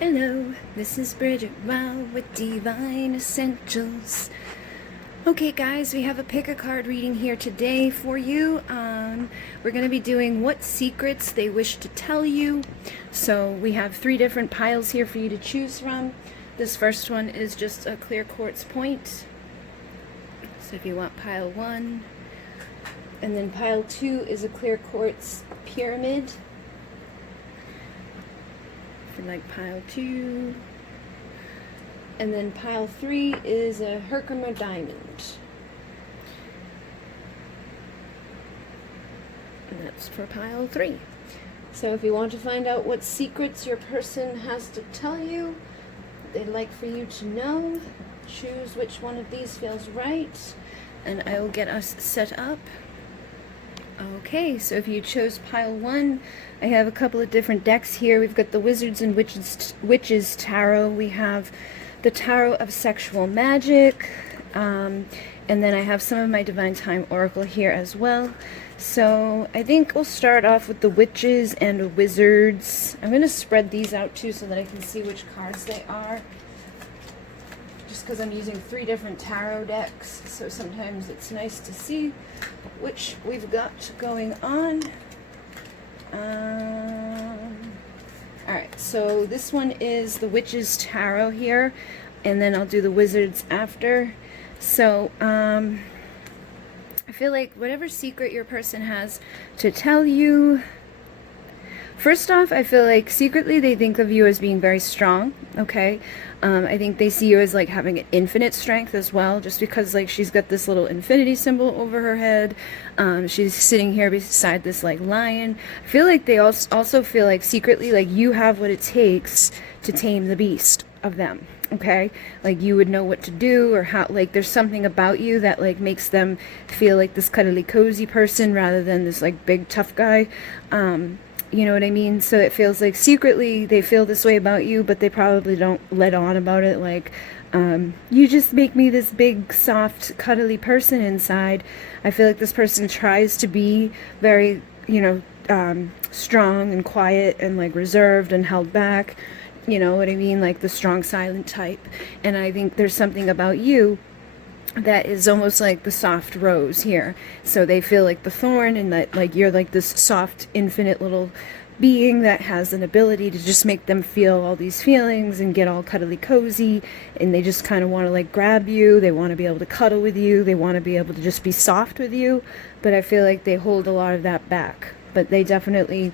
Hello, this is Bridget Wow with Divine Essentials. Okay guys, we have a pick a card reading here today for you. We're going to be doing what secrets they wish to tell you. So we have 3 different piles here for you to choose from. This first one is just a clear quartz point. So if you want pile 1. And then pile 2 is a clear quartz pyramid. For like pile 2. And then pile 3 is a Herkimer diamond. And that's for pile 3. So if you want to find out what secrets your person has to tell you, they'd like for you to know, choose which one of these feels right, and I will get us set up. Okay, so if you chose pile 1, I have a couple of different decks here. We've got the Wizards and Witches Tarot. We have the Tarot of Sexual Magic, and then I have some of my Divine Time Oracle here as well. So I think we'll start off with the Witches and Wizards. I'm going to spread these out too so that I can see which cards they are. Just because I'm using 3 different tarot decks, so sometimes it's nice to see which we've got going on. Alright, so this one is the Witch's Tarot here, and then I'll do the Wizards after. So, I feel like whatever secret your person has to tell you, first off, I feel like secretly they think of you as being very strong, okay? I think they see you as like having an infinite strength as well, just because like she's got this little infinity symbol over her head. She's sitting here beside this like lion. I feel like they also feel like secretly like you have what it takes to tame the beast of them, okay? Like you would know what to do, or how, like there's something about you that like makes them feel like this cuddly cozy person rather than this like big tough guy. You know what I mean? So it feels like secretly they feel this way about you, but they probably don't let on about it. Like, you just make me this big, soft, cuddly person inside. I feel like this person tries to be very, you know, strong and quiet and like reserved and held back. You know what I mean? Like the strong, silent type. And I think there's something about you that is almost like the soft rose here. So they feel like the thorn, and that like you're like this soft, infinite little being that has an ability to just make them feel all these feelings and get all cuddly cozy, and they just kind of want to like grab you. They want to be able to cuddle with you. They want to be able to just be soft with you. But I feel like they hold a lot of that back. But they definitely,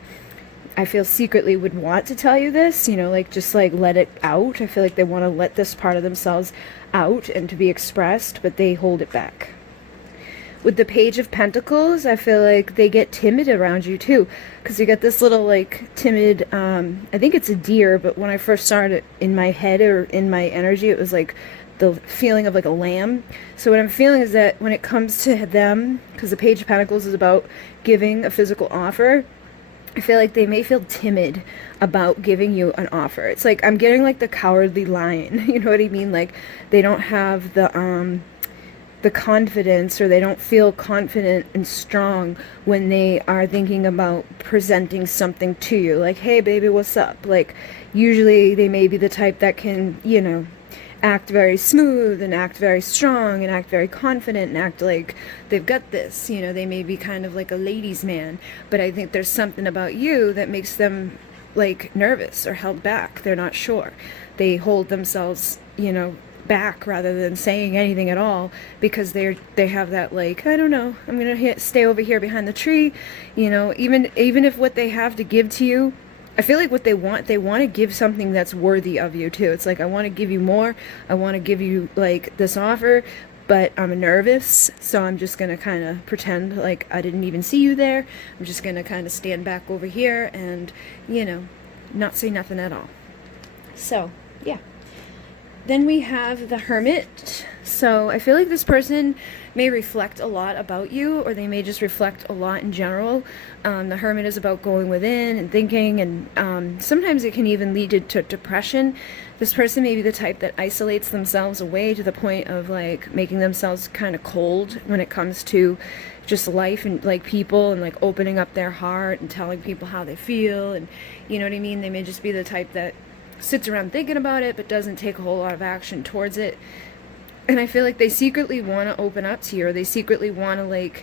I feel secretly would want to tell you this, you know, like just like let it out. I feel like they want to let this part of themselves out and to be expressed, but they hold it back. With the Page of Pentacles, I feel like they get timid around you too, because you get this little like timid, I think it's a deer, but when I first saw it in my head or in my energy, it was like the feeling of like a lamb. So what I'm feeling is that when it comes to them, because the Page of Pentacles is about giving a physical offer, I feel like they may feel timid about giving you an offer. It's like I'm getting like the cowardly lion. You know what I mean? Like they don't have the confidence, or they don't feel confident and strong when they are thinking about presenting something to you. Like, hey baby, what's up? Like usually they may be the type that can, you know, act very smooth and act very strong and act very confident and act like they've got this, you know, they may be kind of like a ladies' man, but I think there's something about you that makes them like nervous or held back. They're not sure. They hold themselves, you know, back rather than saying anything at all, because they have that like, I don't know, I'm gonna stay over here behind the tree, you know, even if what they have to give to you, I feel like what they want to give something that's worthy of you too. It's like, I want to give you more. I want to give you like this offer, but I'm nervous. So I'm just going to kind of pretend like I didn't even see you there. I'm just going to kind of stand back over here and, you know, not say nothing at all. So, yeah. Then we have the Hermit. So I feel like this person may reflect a lot about you, or they may just reflect a lot in general. The Hermit is about going within and thinking, and sometimes it can even lead to depression. This person may be the type that isolates themselves away to the point of like making themselves kind of cold when it comes to just life and like people, and like opening up their heart and telling people how they feel, and you know what I mean? They may just be the type that sits around thinking about it, but doesn't take a whole lot of action towards it. And I feel like they secretly want to open up to you, or they secretly want to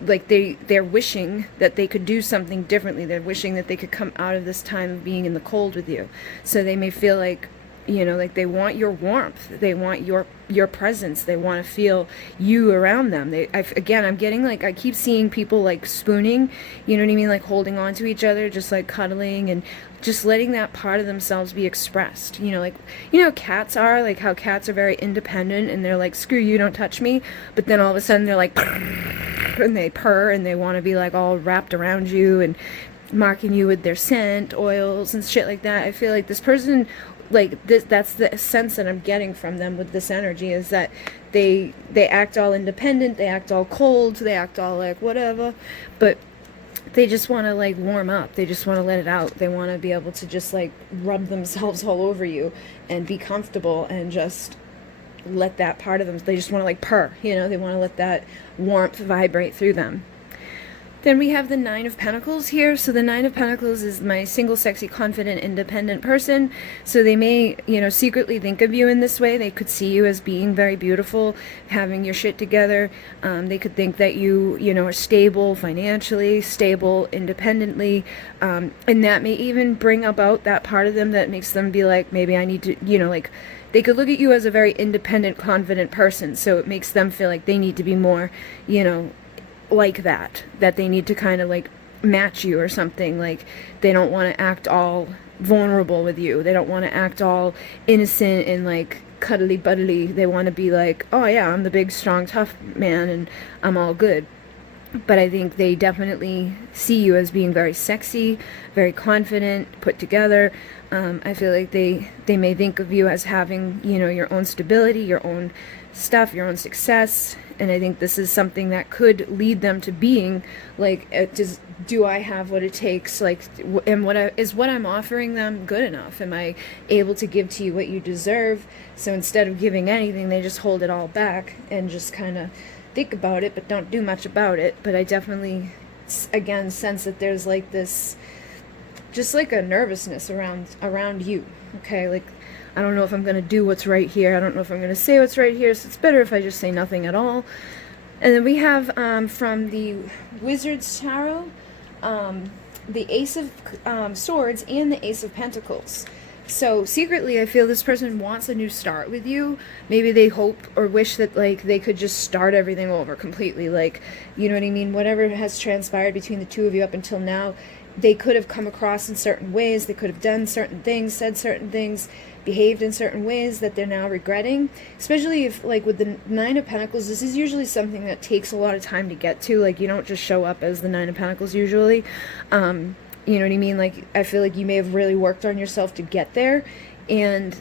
they're wishing that they could do something differently. They're wishing that they could come out of this time of being in the cold with you. So they may feel like, you know, like they want your warmth, they want your presence, they want to feel you around them. Again, I'm getting like, I keep seeing people like spooning, you know what I mean, like holding on to each other, just like cuddling and just letting that part of themselves be expressed. You know, like, you know, cats are like, how cats are very independent and they're like, screw you, don't touch me, but then all of a sudden they're like and they purr and they want to be like all wrapped around you and marking you with their scent oils and shit like that. I feel like this person, like this, that's the sense that I'm getting from them with this energy, is that they act all independent, they act all cold, they act all like whatever, but they just want to like warm up, they just want to let it out, they want to be able to just like rub themselves all over you and be comfortable and just let that part of them, they just want to like purr, you know, they want to let that warmth vibrate through them. Then we have the Nine of Pentacles here. So the Nine of Pentacles is my single, sexy, confident, independent person. So they may, you know, secretly think of you in this way. They could see you as being very beautiful, having your shit together. They could think that you know, are stable financially, stable independently. And that may even bring about that part of them that makes them be like, maybe I need to, you know, like, they could look at you as a very independent, confident person. So it makes them feel like they need to be more, you know, like that they need to kind of like match you or something. Like they don't want to act all vulnerable with you, they don't want to act all innocent and like cuddly buddly. They want to be like, oh yeah, I'm the big strong tough man and I'm all good. But I think they definitely see you as being very sexy, very confident, put together. I feel like they may think of you as having, you know, your own stability, your own stuff, your own success. And I think this is something that could lead them to being like, do I have what it takes? Like, and is what I'm offering them good enough? Am I able to give to you what you deserve? So instead of giving anything, they just hold it all back and just kind of think about it, but don't do much about it. But I definitely, again, sense that there's like this, just like a nervousness around you. Okay, like, I don't know if I'm going to do what's right here. I don't know if I'm going to say what's right here. So it's better if I just say nothing at all. And then we have from the Wizard's Tarot, the Ace of Swords and the Ace of Pentacles. So secretly, I feel this person wants a new start with you. Maybe they hope or wish that like they could just start everything over completely. Like, you know what I mean? Whatever has transpired between the two of you up until now, they could have come across in certain ways. They could have done certain things, said certain things, behaved in certain ways that they're now regretting. Especially if, like, with the Nine of Pentacles, this is usually something that takes a lot of time to get to. Like, you don't just show up as the Nine of Pentacles usually. You know what I mean? Like, I feel like you may have really worked on yourself to get there. And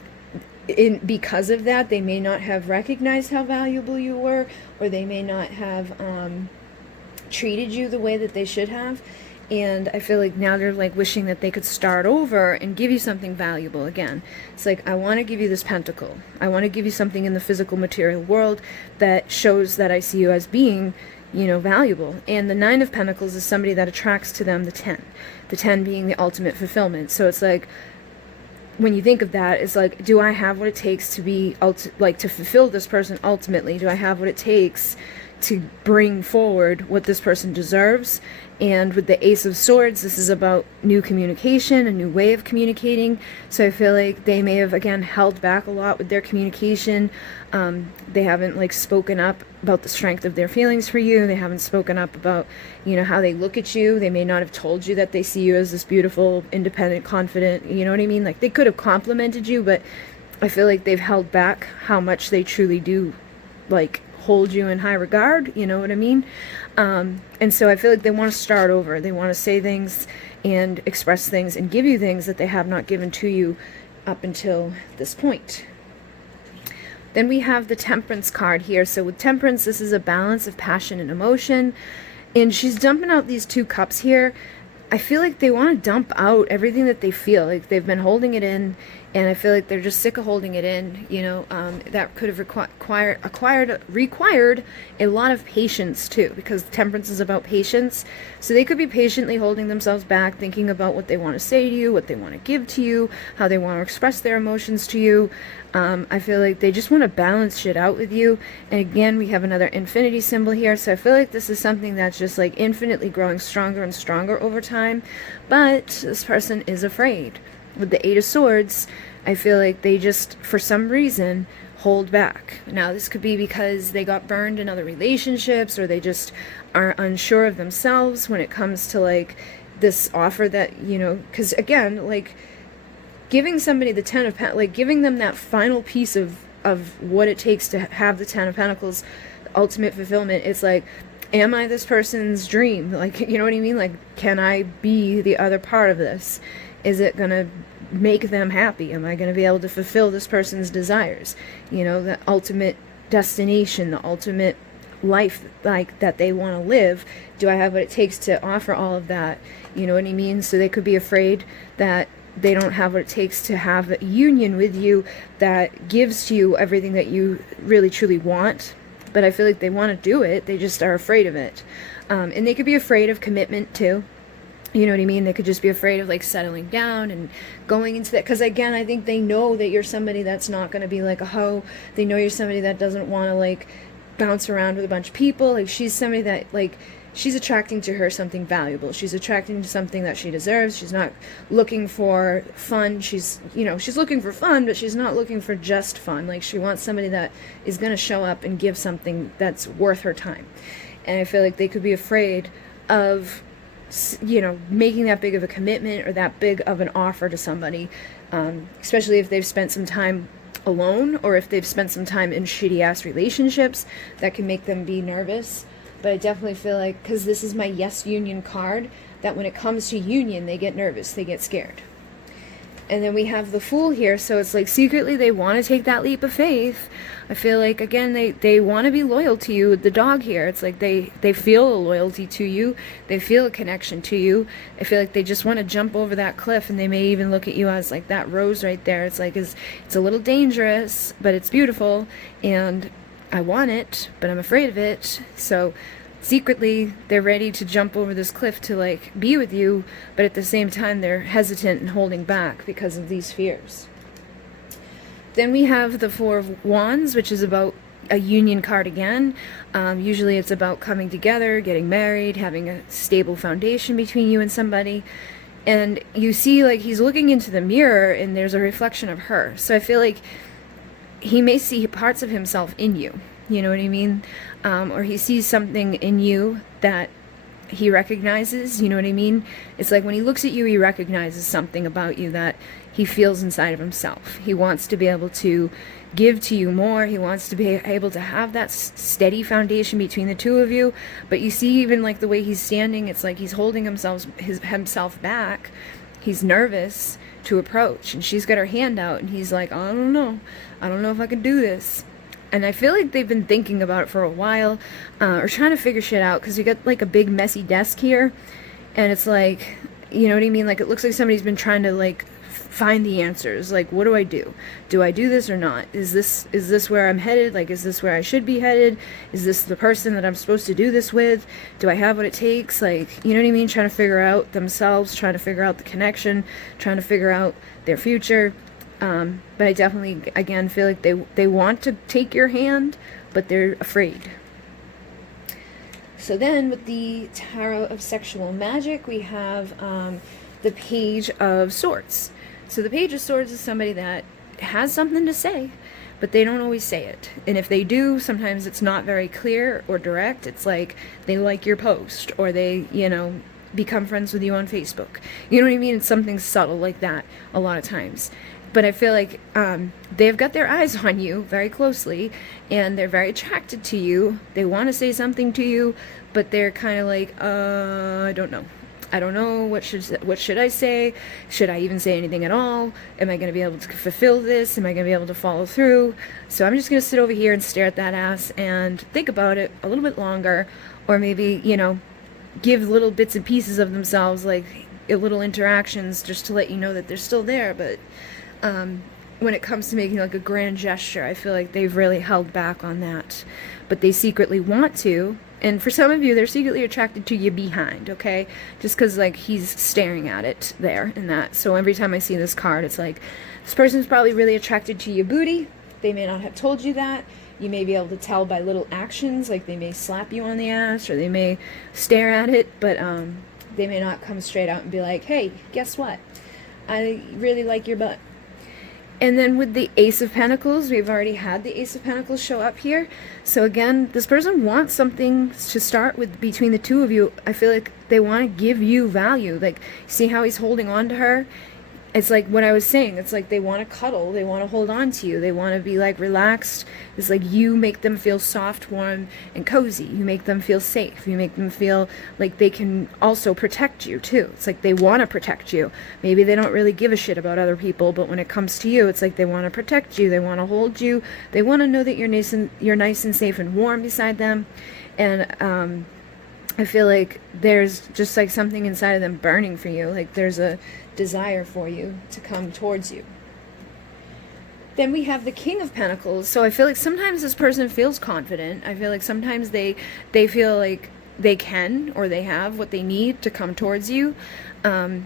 because of that, they may not have recognized how valuable you were, or they may not have treated you the way that they should have. And I feel like now they're like wishing that they could start over and give you something valuable again. It's like, I want to give you this pentacle. I want to give you something in the physical material world that shows that I see you as being, you know, valuable. And the Nine of Pentacles is somebody that attracts to them the 10. The 10 being the ultimate fulfillment. So it's like, when you think of that, it's like, do I have what it takes to be, to fulfill this person ultimately? Do I have what it takes to bring forward what this person deserves? And with the Ace of Swords, this is about new communication, a new way of communicating. So I feel like they may have, again, held back a lot with their communication. They haven't, like, spoken up about the strength of their feelings for you. They haven't spoken up about, you know, how they look at you. They may not have told you that they see you as this beautiful, independent, confident, you know what I mean? Like, they could have complimented you, but I feel like they've held back how much they truly do, like, hold you in high regard, you know what I mean? And so I feel like they want to start over. They want to say things and express things and give you things that they have not given to you up until this point. Then we have the Temperance card here. So with Temperance, this is a balance of passion and emotion. And she's dumping out these two cups here. I feel like they want to dump out everything that they feel. Like they've been holding it in, And I feel like they're just sick of holding it in, that could have required a lot of patience too, because temperance is about patience. So they could be patiently holding themselves back, thinking about what they want to say to you, what they want to give to you, how they want to express their emotions to you. I feel like they just want to balance shit out with you. And again, we have another infinity symbol here. So I feel like this is something that's just like infinitely growing stronger and stronger over time. But this person is afraid. With the Eight of Swords, I feel like they just, for some reason, hold back. Now, this could be because they got burned in other relationships, or they just are unsure of themselves when it comes to, like, this offer that, because, again, like, giving somebody the Ten of Pentacles, like, giving them that final piece of what it takes to have the Ten of Pentacles, ultimate fulfillment, it's like, am I this person's dream? Like, you know what I mean? Like, can I be the other part of this? Is it going to make them happy? Am I going to be able to fulfill this person's desires? The ultimate destination, the ultimate life like that they want to live. Do I have what it takes to offer all of that? You know what I mean? So they could be afraid that they don't have what it takes to have a union with you that gives to you everything that you really truly want. But I feel like they want to do it. They just are afraid of it. And they could be afraid of commitment too. You know what I mean? They could just be afraid of, like, settling down and going into that. Because, again, I think they know that you're somebody that's not going to be, like, a hoe. They know you're somebody that doesn't want to, like, bounce around with a bunch of people. Like, she's somebody that, like, she's attracting to her something valuable. She's attracting to something that she deserves. She's not looking for fun. She's looking for fun, but she's not looking for just fun. Like, she wants somebody that is going to show up and give something that's worth her time. And I feel like they could be afraid of making that big of a commitment or that big of an offer to somebody, especially if they've spent some time alone or if they've spent some time in shitty ass relationships. That can make them be nervous. But I definitely feel like, because this is my Yes Union card, that when it comes to union, they get nervous, they get scared. And then we have the Fool here, so it's like secretly they want to take that leap of faith. I feel like, again, they want to be loyal to you with the dog here. It's like they feel a loyalty to you. They feel a connection to you. I feel like they just want to jump over that cliff, and they may even look at you as, like, that rose right there. It's like, it's a little dangerous, but it's beautiful, and I want it, but I'm afraid of it. So secretly they're ready to jump over this cliff to, like, be with you, but at the same time they're hesitant and holding back because of these fears. Then we have the Four of Wands, which is about a union card again. Usually it's about coming together, getting married, having a stable foundation between you and somebody. And you see, like, he's looking into the mirror and there's a reflection of her. So I feel like he may see parts of himself in you. You know what I mean? Or he sees something in you that he recognizes. You know what I mean? It's like when he looks at you, he recognizes something about you that he feels inside of himself. He wants to be able to give to you more. He wants to be able to have that steady foundation between the two of you. But you see, even like the way he's standing, it's like he's holding himself back. He's nervous to approach, and she's got her hand out, and he's like, I don't know if I can do this. And I feel like they've been thinking about it for a while, or trying to figure shit out, because you got, like, a big messy desk here, and it's like, you know what I mean? Like, it looks like somebody's been trying to, like, find the answers. Like, what do I do? Do I do this or not? Is this where I'm headed? Like, is this where I should be headed? Is this the person that I'm supposed to do this with? Do I have what it takes? Like, you know what I mean? Trying to figure out themselves, trying to figure out the connection, trying to figure out their future. But I definitely, again, feel like they want to take your hand, but they're afraid. So then with the Tarot of Sexual Magic, we have the Page of Swords. So the Page of Swords is somebody that has something to say, but they don't always say it. And if they do, sometimes it's not very clear or direct. It's like they like your post, or they, become friends with you on Facebook. You know what I mean? It's something subtle like that a lot of times. But I feel like they've got their eyes on you very closely, and they're very attracted to you. They want to say something to you, but they're kind of like, I don't know. I don't know, what should I say? Should I even say anything at all? Am I going to be able to fulfill this? Am I going to be able to follow through? So I'm just going to sit over here and stare at that ass and think about it a little bit longer, or maybe, give little bits and pieces of themselves, like little interactions, just to let you know that they're still there. But when it comes to making like a grand gesture. I feel like they've really held back on that, but they secretly want to. And for some of you, they're secretly attracted to your behind, okay? Just because, like, he's staring at it there and that. So every time I see this card, it's like, this person's probably really attracted to your booty. They may not have told you that. You may be able to tell by little actions, like they may slap you on the ass or they may stare at it, but they may not come straight out and be like, hey, guess what? I really like your butt. And then with the Ace of Pentacles, we've already had the Ace of Pentacles show up here. So again, this person wants something to start with between the two of you. I feel like they want to give you value. Like, see how he's holding on to her? It's like what I was saying. It's like they want to cuddle. They want to hold on to you. They want to be like relaxed. It's like you make them feel soft, warm, and cozy. You make them feel safe. You make them feel like they can also protect you too. It's like they want to protect you. Maybe they don't really give a shit about other people, but when it comes to you, it's like they want to protect you. They want to hold you. They want to know that you're nice and safe and warm beside them. And I feel like there's just like something inside of them burning for you. Like there's a desire for you to come towards you. Then we have the King of Pentacles. So I feel like sometimes this person feels confident. I feel like sometimes they feel like they can or they have what they need to come towards you. And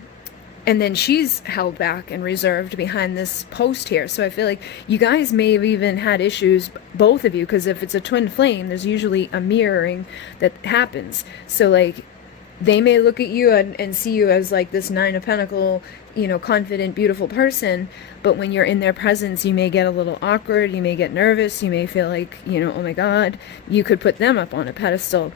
then she's held back and reserved behind this post here. So I feel like you guys may have even had issues, both of you, because if it's a twin flame, there's usually a mirroring that happens. So like they may look at you and see you as like this Nine of Pentacles, you know, confident, beautiful person, but when you're in their presence, you may get a little awkward, you may get nervous, you may feel like, you know, oh my God, you could put them up on a pedestal.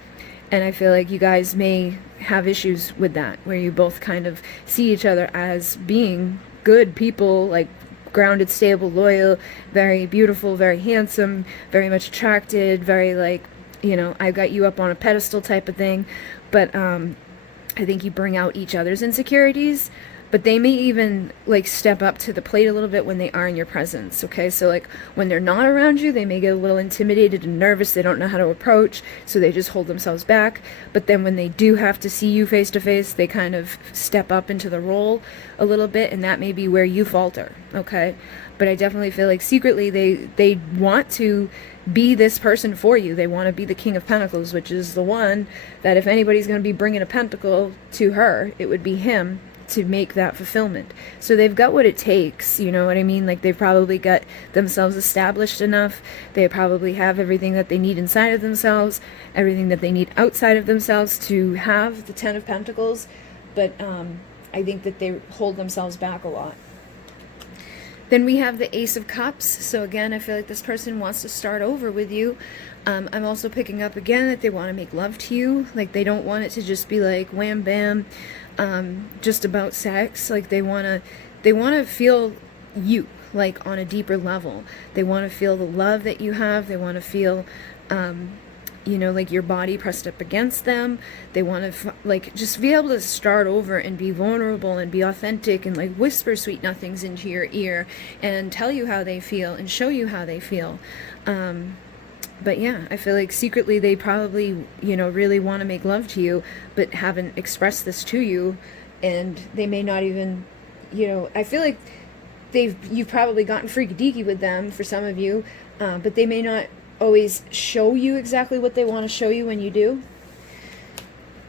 And I feel like you guys may have issues with that, where you both kind of see each other as being good people, like grounded, stable, loyal, very beautiful, very handsome, very much attracted, very like, you know, I've got you up on a pedestal type of thing. But I think you bring out each other's insecurities, but they may even like step up to the plate a little bit when they are in your presence, okay? So like when they're not around you, they may get a little intimidated and nervous. They don't know how to approach, so they just hold themselves back. But then when they do have to see you face to face, they kind of step up into the role a little bit, and that may be where you falter, okay? But I definitely feel like secretly they want to be this person for you. They want to be the King of Pentacles, which is the one that if anybody's going to be bringing a pentacle to her, it would be him, to make that fulfillment. So they've got what it takes, you know what I mean? Like they've probably got themselves established enough. They probably have everything that they need inside of themselves, everything that they need outside of themselves to have the Ten of Pentacles. But I think that they hold themselves back a lot. Then we have the Ace of Cups. So again, I feel like this person wants to start over with you. I'm also picking up again that they want to make love to you. Like they don't want it to just be like wham bam, just about sex. Like they want to feel you, like on a deeper level. They want to feel the love that you have. They want to feel you know, like your body pressed up against them. They want to like just be able to start over and be vulnerable and be authentic and like whisper sweet nothings into your ear and tell you how they feel and show you how they feel. But yeah, I feel like secretly they probably, you know, really want to make love to you, but haven't expressed this to you. And they may not even, you know, I feel like you've probably gotten freaky deaky with them for some of you, but they may not always show you exactly what they want to show you when you do.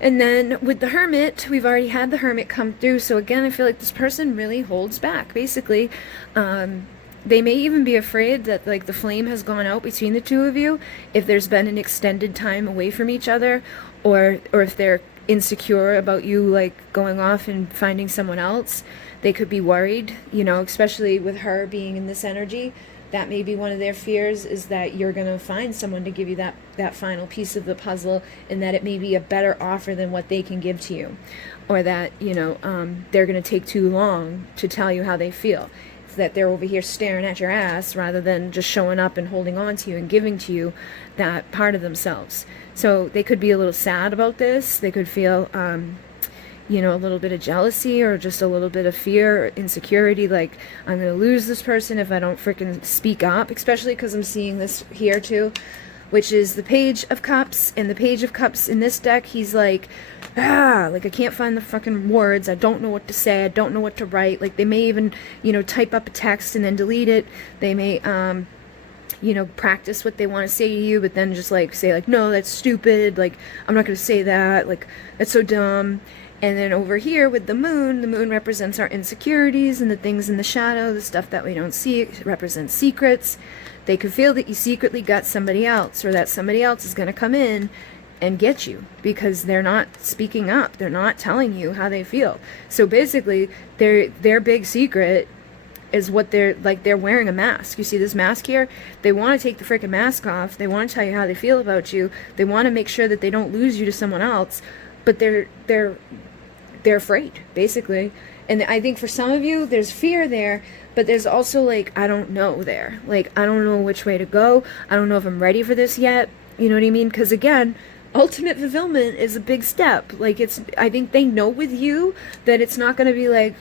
And then with the Hermit, we've already had the Hermit come through. So again, I feel like this person really holds back. Basically, they may even be afraid that like the flame has gone out between the two of you if there's been an extended time away from each other, or if they're insecure about you like going off and finding someone else. They could be worried, you know, especially with her being in this energy. That may be one of their fears, is that you're going to find someone to give you that final piece of the puzzle, and that it may be a better offer than what they can give to you. Or that, you know, they're going to take too long to tell you how they feel. It's that they're over here staring at your ass rather than just showing up and holding on to you and giving to you that part of themselves. So they could be a little sad about this. They could feel you know, a little bit of jealousy or just a little bit of fear or insecurity, like I'm going to lose this person if I don't freaking speak up, especially because I'm seeing this here too. which is the Page of Cups. And the Page of Cups in this deck, he's like, like I can't find the fucking words. I don't know what to say. I don't know what to write. Like they may even, you know, type up a text and then delete it. They may, you know, practice what they want to say to you, but then just like say like, no, that's stupid. Like, I'm not going to say that. Like, that's so dumb. And then over here with the moon represents our insecurities and the things in the shadow, the stuff that we don't see. It represents secrets. They could feel that you secretly got somebody else, or that somebody else is going to come in and get you because they're not speaking up. They're not telling you how they feel. So basically, their big secret is what they're wearing a mask. You see this mask here? They want to take the freaking mask off. They want to tell you how they feel about you. They want to make sure that they don't lose you to someone else, but they're afraid, basically. And I think for some of you, there's fear there, but there's also like, I don't know there. Like, I don't know which way to go. I don't know if I'm ready for this yet. You know what I mean? Because again, ultimate fulfillment is a big step. Like, I think they know with you that it's not going to be like,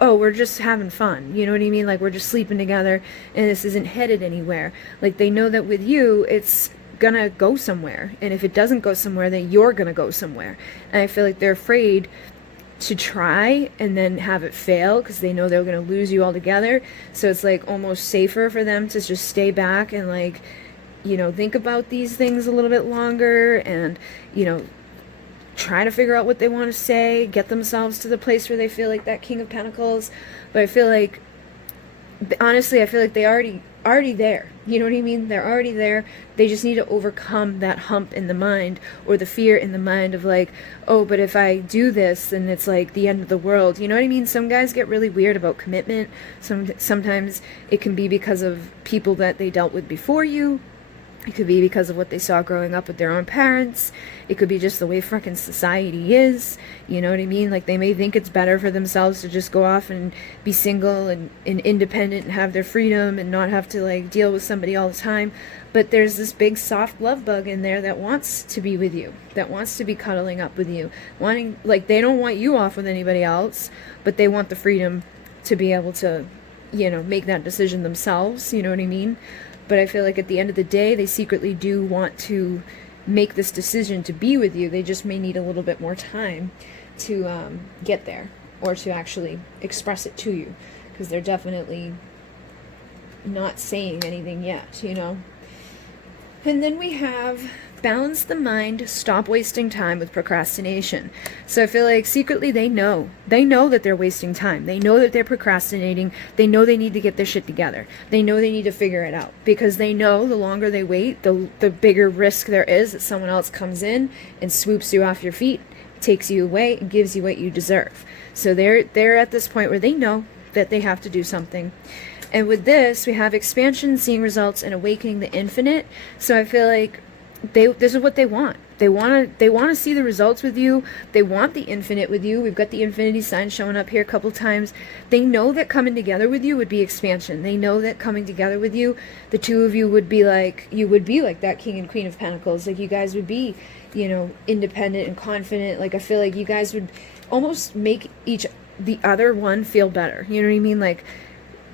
oh, we're just having fun. You know what I mean? Like, we're just sleeping together and this isn't headed anywhere. Like, they know that with you, it's gonna go somewhere. And if it doesn't go somewhere, then you're gonna go somewhere. And I feel like they're afraid to try and then have it fail because they know they're gonna lose you altogether. So it's like almost safer for them to just stay back and like, you know, think about these things a little bit longer and, you know, try to figure out what they want to say, get themselves to the place where they feel like that King of Pentacles. But I feel like, honestly, I feel like they already there. You know what I mean? They're already there. They just need to overcome that hump in the mind, or the fear in the mind of like, oh, but if I do this, then it's like the end of the world. You know what I mean? Some guys get really weird about commitment. Sometimes it can be because of people that they dealt with before you. It could be because of what they saw growing up with their own parents. It could be just the way frickin' society is. You know what I mean? Like, they may think it's better for themselves to just go off and be single and independent and have their freedom and not have to, like, deal with somebody all the time. But there's this big soft love bug in there that wants to be with you, that wants to be cuddling up with you. Wanting, like, they don't want you off with anybody else, but they want the freedom to be able to, you know, make that decision themselves. You know what I mean? But I feel like at the end of the day, they secretly do want to make this decision to be with you. They just may need a little bit more time to get there, or to actually express it to you, because they're definitely not saying anything yet, you know. And then we have balance the mind, stop wasting time with procrastination. So I feel like secretly they know that they're wasting time. They know that they're procrastinating. They know they need to get their shit together. They know they need to figure it out, because they know the longer they wait, the bigger risk there is that someone else comes in and swoops you off your feet, takes you away, and gives you what you deserve. So they're at this point where they know that they have to do something. And with this, we have expansion, seeing results, and awakening the infinite. So I feel like this is what they want. They want to see the results with you. They want the infinite with you. We've got the infinity sign showing up here a couple times. They know that coming together with you would be expansion. They know that coming together with you, the two of you would be like, that King and Queen of Pentacles. Like, you guys would be, you know, independent and confident. Like, I feel like you guys would almost make the other one feel better. You know what I mean? Like,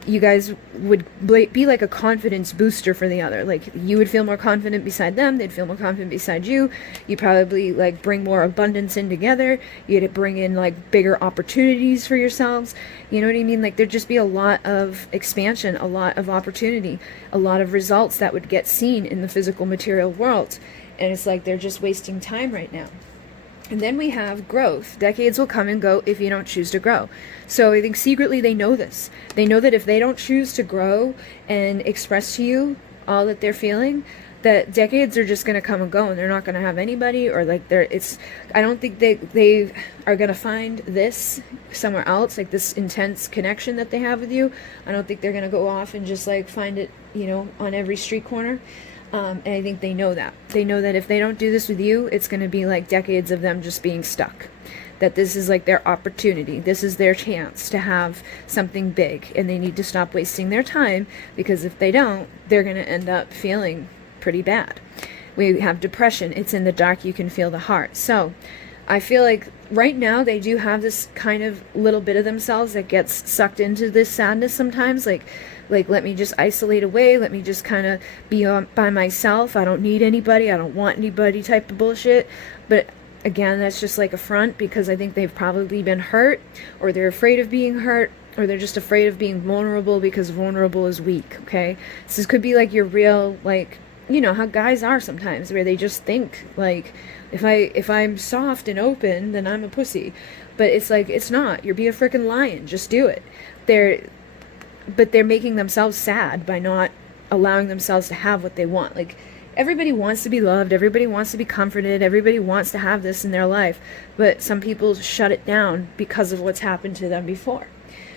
you guys would be like a confidence booster for the other. Like, you would feel more confident beside them, they'd feel more confident beside you. You'd probably like bring more abundance in together. You'd bring in like bigger opportunities for yourselves. You know what I mean? Like, there'd just be a lot of expansion, a lot of opportunity, a lot of results that would get seen in the physical material world. And it's like they're just wasting time right now. And then we have growth. Decades will come and go if you don't choose to grow. So I think secretly they know this. They know that if they don't choose to grow and express to you all that they're feeling, that decades are just going to come and go, and they're not going to have anybody, or like I don't think they are going to find this somewhere else, like this intense connection that they have with you. I don't think they're going to go off and just like find it, you know, on every street corner. And I think they know that. They know that if they don't do this with you, it's going to be like decades of them just being stuck. That this is like their opportunity. This is their chance to have something big. And they need to stop wasting their time, because if they don't, they're going to end up feeling pretty bad. We have depression. It's in the dark. You can feel the heart. So I feel like right now they do have this kind of little bit of themselves that gets sucked into this sadness sometimes, like let me just isolate away, let me just kind of be by myself, I don't need anybody, I don't want anybody type of bullshit. But again, that's just like a front, because I think they've probably been hurt, or they're afraid of being hurt, or they're just afraid of being vulnerable, because vulnerable is weak, okay? So this could be like your real, like, you know how guys are sometimes, where they just think like, if I'm soft and open, then I'm a pussy. But it's like, it's not. You're be a freaking lion. Just do it. But they're making themselves sad by not allowing themselves to have what they want. Like, everybody wants to be loved. Everybody wants to be comforted. Everybody wants to have this in their life. But some people shut it down because of what's happened to them before.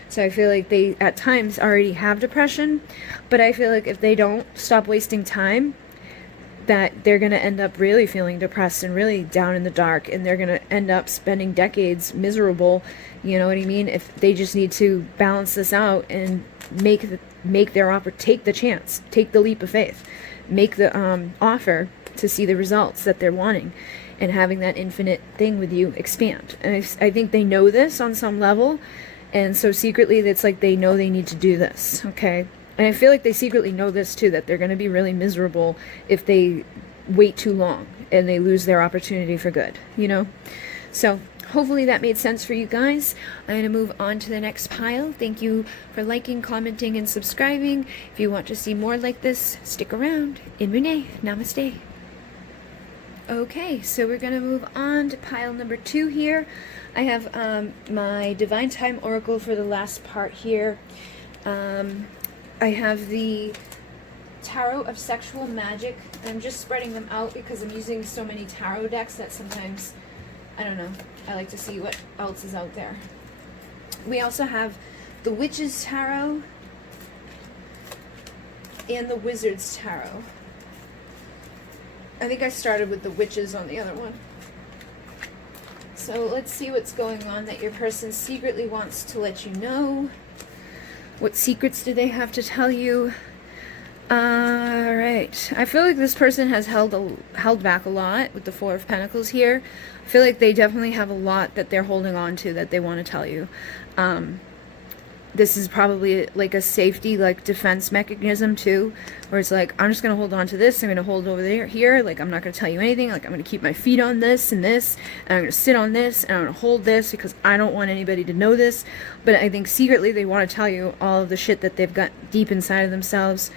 So I feel like they, at times, already have depression. But I feel like if they don't stop wasting time, that they're going to end up really feeling depressed and really down in the dark, and they're going to end up spending decades miserable, you know what I mean? If they just need to balance this out and take the chance, take the leap of faith, make the offer to see the results that they're wanting, and having that infinite thing with you expand. And I think they know this on some level, and so secretly it's like they know they need to do this, okay? And I feel like they secretly know this too, that they're going to be really miserable if they wait too long and they lose their opportunity for good, you know? So hopefully that made sense for you guys. I'm going to move on to the next pile. Thank you for liking, commenting, and subscribing. If you want to see more like this, stick around. In Mune, namaste. Okay, so we're going to move on to pile number 2 here. I have my Divine Time Oracle for the last part here. I have the Tarot of Sexual Magic. I'm just spreading them out because I'm using so many tarot decks that sometimes, I don't know, I like to see what else is out there. We also have the Witch's Tarot and the Wizard's Tarot. I think I started with the Witches on the other one. So let's see what's going on that your person secretly wants to let you know. What secrets do they have to tell you? Alright. I feel like this person has held back a lot with the Four of Pentacles here. I feel like they definitely have a lot that they're holding on to that they want to tell you. This is probably like a safety, like defense mechanism too, where it's like, I'm just going to hold on to this, I'm going to hold over there, here, like I'm not going to tell you anything, like I'm going to keep my feet on this, and I'm going to sit on this, and I'm going to hold this because I don't want anybody to know this. But I think secretly they want to tell you all of the shit that they've got deep inside of themselves,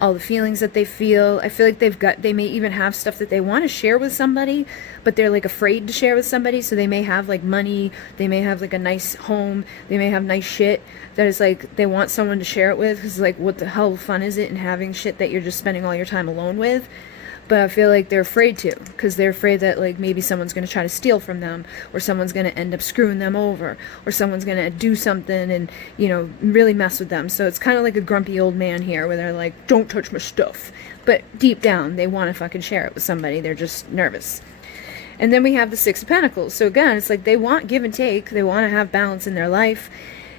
all the feelings that they feel. I feel like they may even have stuff that they want to share with somebody, but they're like afraid to share with somebody. So they may have like money, they may have like a nice home, they may have nice shit that is like they want someone to share it with, because like what the hell fun is it in having shit that you're just spending all your time alone with? But I feel like they're afraid to, because they're afraid that like maybe someone's going to try to steal from them, or someone's going to end up screwing them over, or someone's going to do something and, you know, really mess with them. So it's kind of like a grumpy old man here, where they're like, don't touch my stuff. But deep down, they want to fucking share it with somebody. They're just nervous. And then we have the Six of Pentacles. So again, it's like they want give and take. They want to have balance in their life.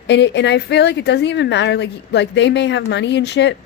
And I feel like it doesn't even matter. Like they may have money and shit.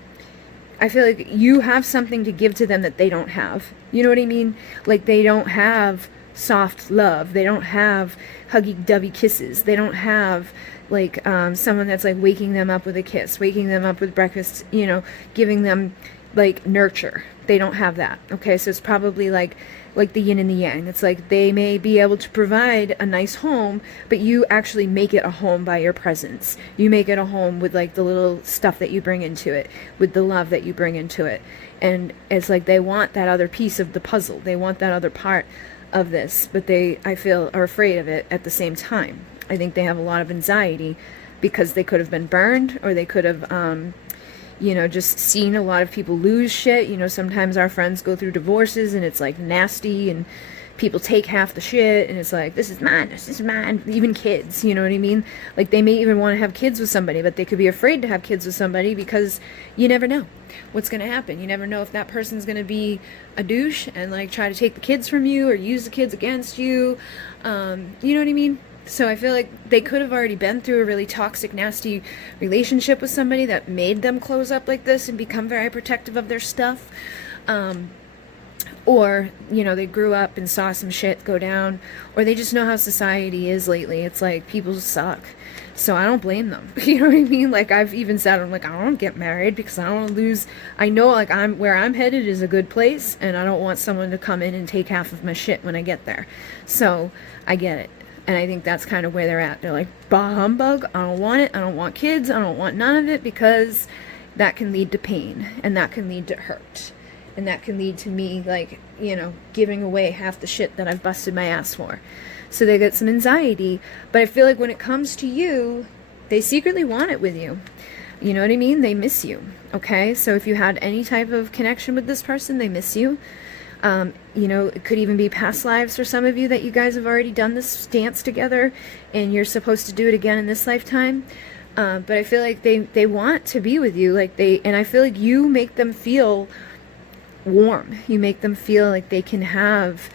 I feel like you have something to give to them that they don't have. You know what I mean? Like they don't have soft love. They don't have huggy-dovey kisses. They don't have like someone that's like waking them up with a kiss, waking them up with breakfast, you know, giving them like nurture. They don't have that. Okay, so it's probably like the yin and the yang. It's like they may be able to provide a nice home, but you actually make it a home by your presence. You make it a home with like the little stuff that you bring into it, with the love that you bring into it. And it's like they want that other piece of the puzzle. They want that other part of this, but they, I feel, are afraid of it at the same time. I think they have a lot of anxiety because they could have been burned, or they could have you know, just seen a lot of people lose shit. You know, sometimes our friends go through divorces and it's like nasty, and people take half the shit, and it's like, this is mine, even kids, you know what I mean? Like they may even want to have kids with somebody, but they could be afraid to have kids with somebody because you never know what's going to happen. You never know if that person's going to be a douche and like try to take the kids from you or use the kids against you. You know what I mean? So I feel like they could have already been through a really toxic, nasty relationship with somebody that made them close up like this and become very protective of their stuff. or, you know, they grew up and saw some shit go down, or they just know how society is lately. It's like, people suck. So I don't blame them. You know what I mean? Like, I've even said, I'm like, I don't want to get married because I don't want to lose. I know, like, where I'm headed is a good place, and I don't want someone to come in and take half of my shit when I get there. So I get it. And I think that's kind of where they're at. They're like, bah humbug, I don't want it. I don't want kids. I don't want none of it, because that can lead to pain, and that can lead to hurt. And that can lead to me, like, you know, giving away half the shit that I've busted my ass for. So they get some anxiety. But I feel like when it comes to you, they secretly want it with you. You know what I mean? They miss you. Okay? So if you had any type of connection with this person, they miss you. You know, it could even be past lives for some of you, that you guys have already done this dance together and you're supposed to do it again in this lifetime. But I feel like they want to be with you. And I feel like you make them feel warm. You make them feel like they can have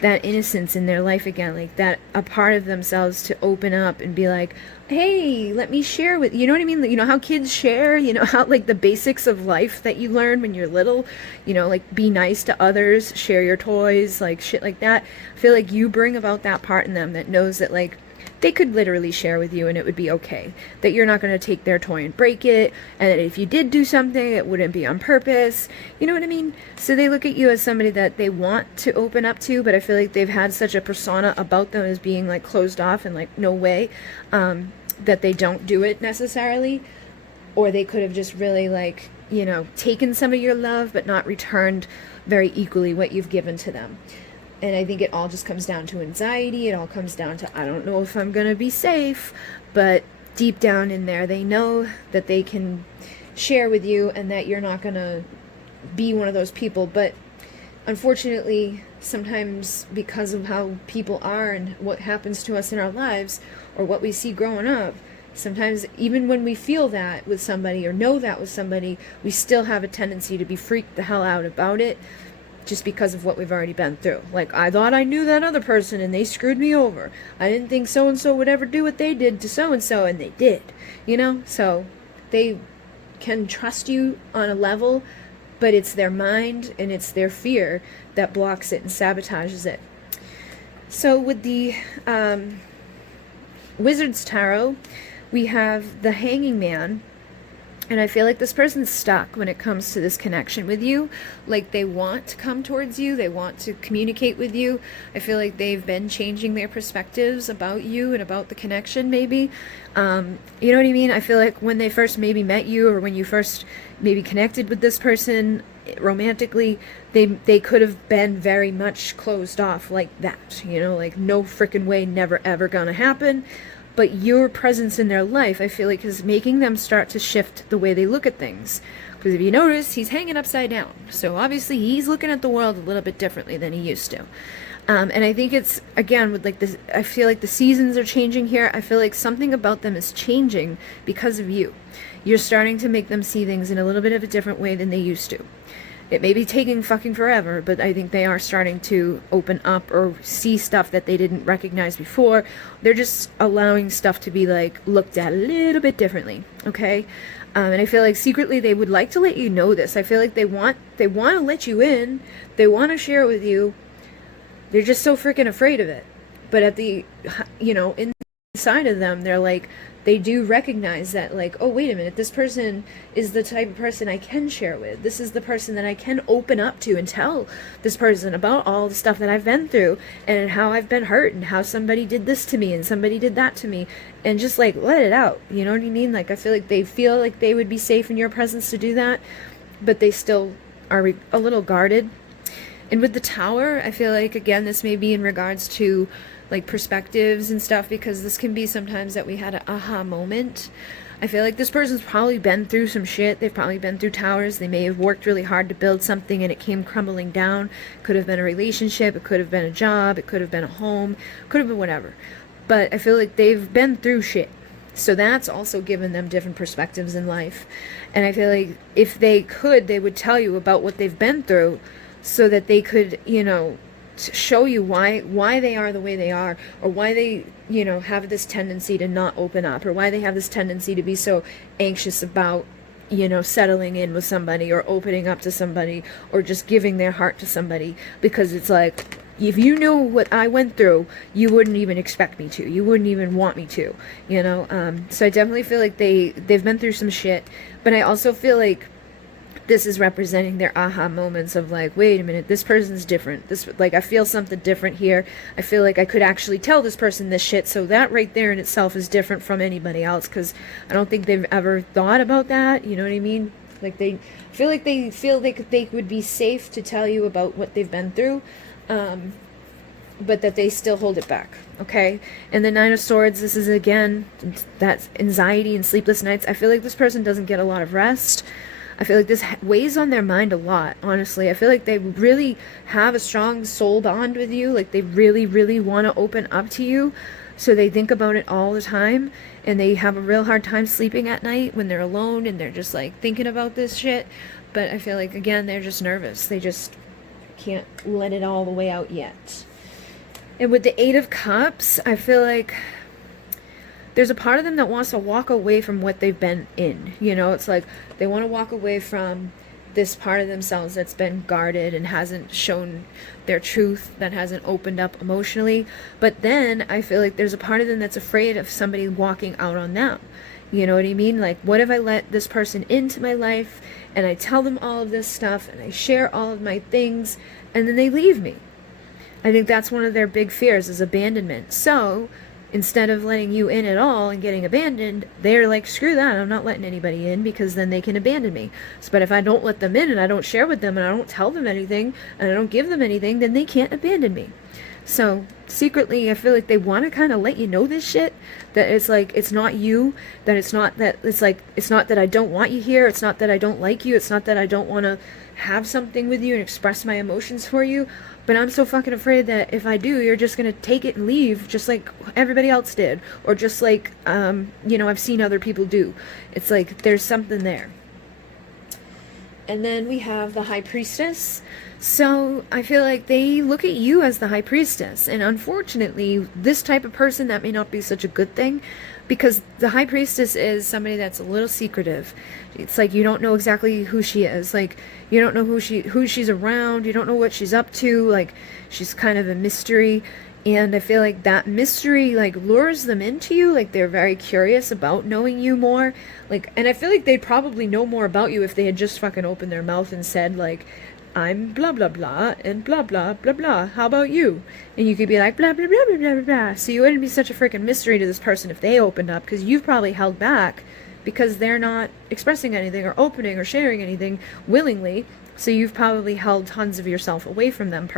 that innocence in their life again, like that, a part of themselves to open up and be like, hey, let me share with you. Know what I mean? You know how kids share, you know how, like, the basics of life that you learn when you're little, you know, like, be nice to others, share your toys, like shit like that. I feel like you bring about that part in them that knows that, like, they could literally share with you and it would be okay. That you're not going to take their toy and break it, and that if you did do something, it wouldn't be on purpose. You know what I mean? So they look at you as somebody that they want to open up to, but I feel like they've had such a persona about them as being, like, closed off and, like, no way, that they don't do it necessarily. Or they could have just really, like, you know, taken some of your love but not returned very equally what you've given to them. And I think it all just comes down to anxiety. It all comes down to, I don't know if I'm going to be safe. But deep down in there, they know that they can share with you and that you're not going to be one of those people. But unfortunately, sometimes because of how people are and what happens to us in our lives, or what we see growing up, sometimes even when we feel that with somebody or know that with somebody, we still have a tendency to be freaked the hell out about it. Just because of what we've already been through. Like, I thought I knew that other person and they screwed me over. I didn't think so-and-so would ever do what they did to so-and-so, and they did. You know? So they can trust you on a level, but it's their mind and it's their fear that blocks it and sabotages it. So with the Wizard's Tarot, we have the Hanging Man. And I feel like this person's stuck when it comes to this connection with you. Like, they want to come towards you. They want to communicate with you. I feel like they've been changing their perspectives about you and about the connection, maybe. You know what I mean? I feel like when they first maybe met you, or when you first maybe connected with this person romantically, they could have been very much closed off like that. You know, like, no freaking way, never ever gonna happen. But your presence in their life, I feel like, is making them start to shift the way they look at things. Because if you notice, he's hanging upside down. So obviously he's looking at the world a little bit differently than he used to. And I think it's, again, with like this, I feel like the seasons are changing here. I feel like something about them is changing because of you. You're starting to make them see things in a little bit of a different way than they used to. It may be taking fucking forever, but I think they are starting to open up or see stuff that they didn't recognize before. They're just allowing stuff to be, like, looked at a little bit differently, okay? And I feel like secretly they would like to let you know this. I feel like they want to let you in. They want to share it with you. They're just so freaking afraid of it. But at the, you know, inside of them, they're like, they do recognize that, like, oh, wait a minute, this person is the type of person I can share with. This is the person that I can open up to and tell this person about all the stuff that I've been through and how I've been hurt and how somebody did this to me and somebody did that to me, and just, like, let it out. You know what I mean? Like, I feel like they feel like they would be safe in your presence to do that, but they still are a little guarded. And with the Tower, I feel like, again, this may be in regards to, like, perspectives and stuff, because this can be sometimes that we had an aha moment. I feel like this person's probably been through some shit. They've probably been through towers. They may have worked really hard to build something and it came crumbling down. Could have been a relationship. It could have been a job. It could have been a home. Could have been whatever. But I feel like they've been through shit. So that's also given them different perspectives in life. And I feel like if they could, they would tell you about what they've been through so that they could, you know, show you why they are the way they are, or why they, you know, have this tendency to not open up, or why they have this tendency to be so anxious about you know, settling in with somebody or opening up to somebody or just giving their heart to somebody, because it's like, if you knew what I went through, you wouldn't even expect me to. You wouldn't even want me to, you know? So I definitely feel like they've been through some shit, but I also feel like this is representing their aha moments of like, wait a minute, this person's different. This, like, I feel something different here. I feel like I could actually tell this person this shit. So that right there in itself is different from anybody else, because I don't think they've ever thought about that. You know what I mean? Like, they feel like they would be safe to tell you about what they've been through, but that they still hold it back. Okay? And the Nine of Swords, this is again, that's anxiety and sleepless nights. I feel like this person doesn't get a lot of rest. I feel like this weighs on their mind a lot, honestly. I feel like they really have a strong soul bond with you. Like, they really, really want to open up to you. So they think about it all the time. And they have a real hard time sleeping at night when they're alone and they're just, like, thinking about this shit. But I feel like, again, they're just nervous. They just can't let it all the way out yet. And with the Eight of Cups, I feel like there's a part of them that wants to walk away from what they've been in. You know, it's like they want to walk away from this part of themselves that's been guarded and hasn't shown their truth, that hasn't opened up emotionally. But then I feel like there's a part of them that's afraid of somebody walking out on them. You know what I mean? Like, what if I let this person into my life and I tell them all of this stuff and I share all of my things and then they leave me? I think that's one of their big fears, is abandonment. So instead of letting you in at all and getting abandoned, they're like, screw that, I'm not letting anybody in, because then they can abandon me. But if I don't let them in and I don't share with them and I don't tell them anything and I don't give them anything, then they can't abandon me. So secretly, I feel like they want to kind of let you know this shit, that it's like, it's not you, that it's not that, it's like, it's not that I don't want you here, it's not that I don't like you, it's not that I don't want to have something with you and express my emotions for you, but I'm so fucking afraid that if I do, you're just going to take it and leave, just like everybody else did, or just like, you know, I've seen other people do. It's like, there's something there. And then we have the High Priestess. So I feel like they look at you as the High Priestess. And unfortunately, this type of person, that may not be such a good thing, because the High Priestess is somebody that's a little secretive. It's like, you don't know exactly who she is. Like, you don't know who she's around. You don't know what she's up to. Like, she's kind of a mystery. And I feel like that mystery, like, lures them into you. Like, they're very curious about knowing you more. Like, and I feel like they'd probably know more about you if they had just fucking opened their mouth and said, like, I'm blah, blah, blah, and blah, blah, blah, blah. How about you? And you could be like, blah, blah, blah, blah, blah, blah, blah. So you wouldn't be such a freaking mystery to this person if they opened up, because you've probably held back because they're not expressing anything or opening or sharing anything willingly. So you've probably held tons of yourself away from them,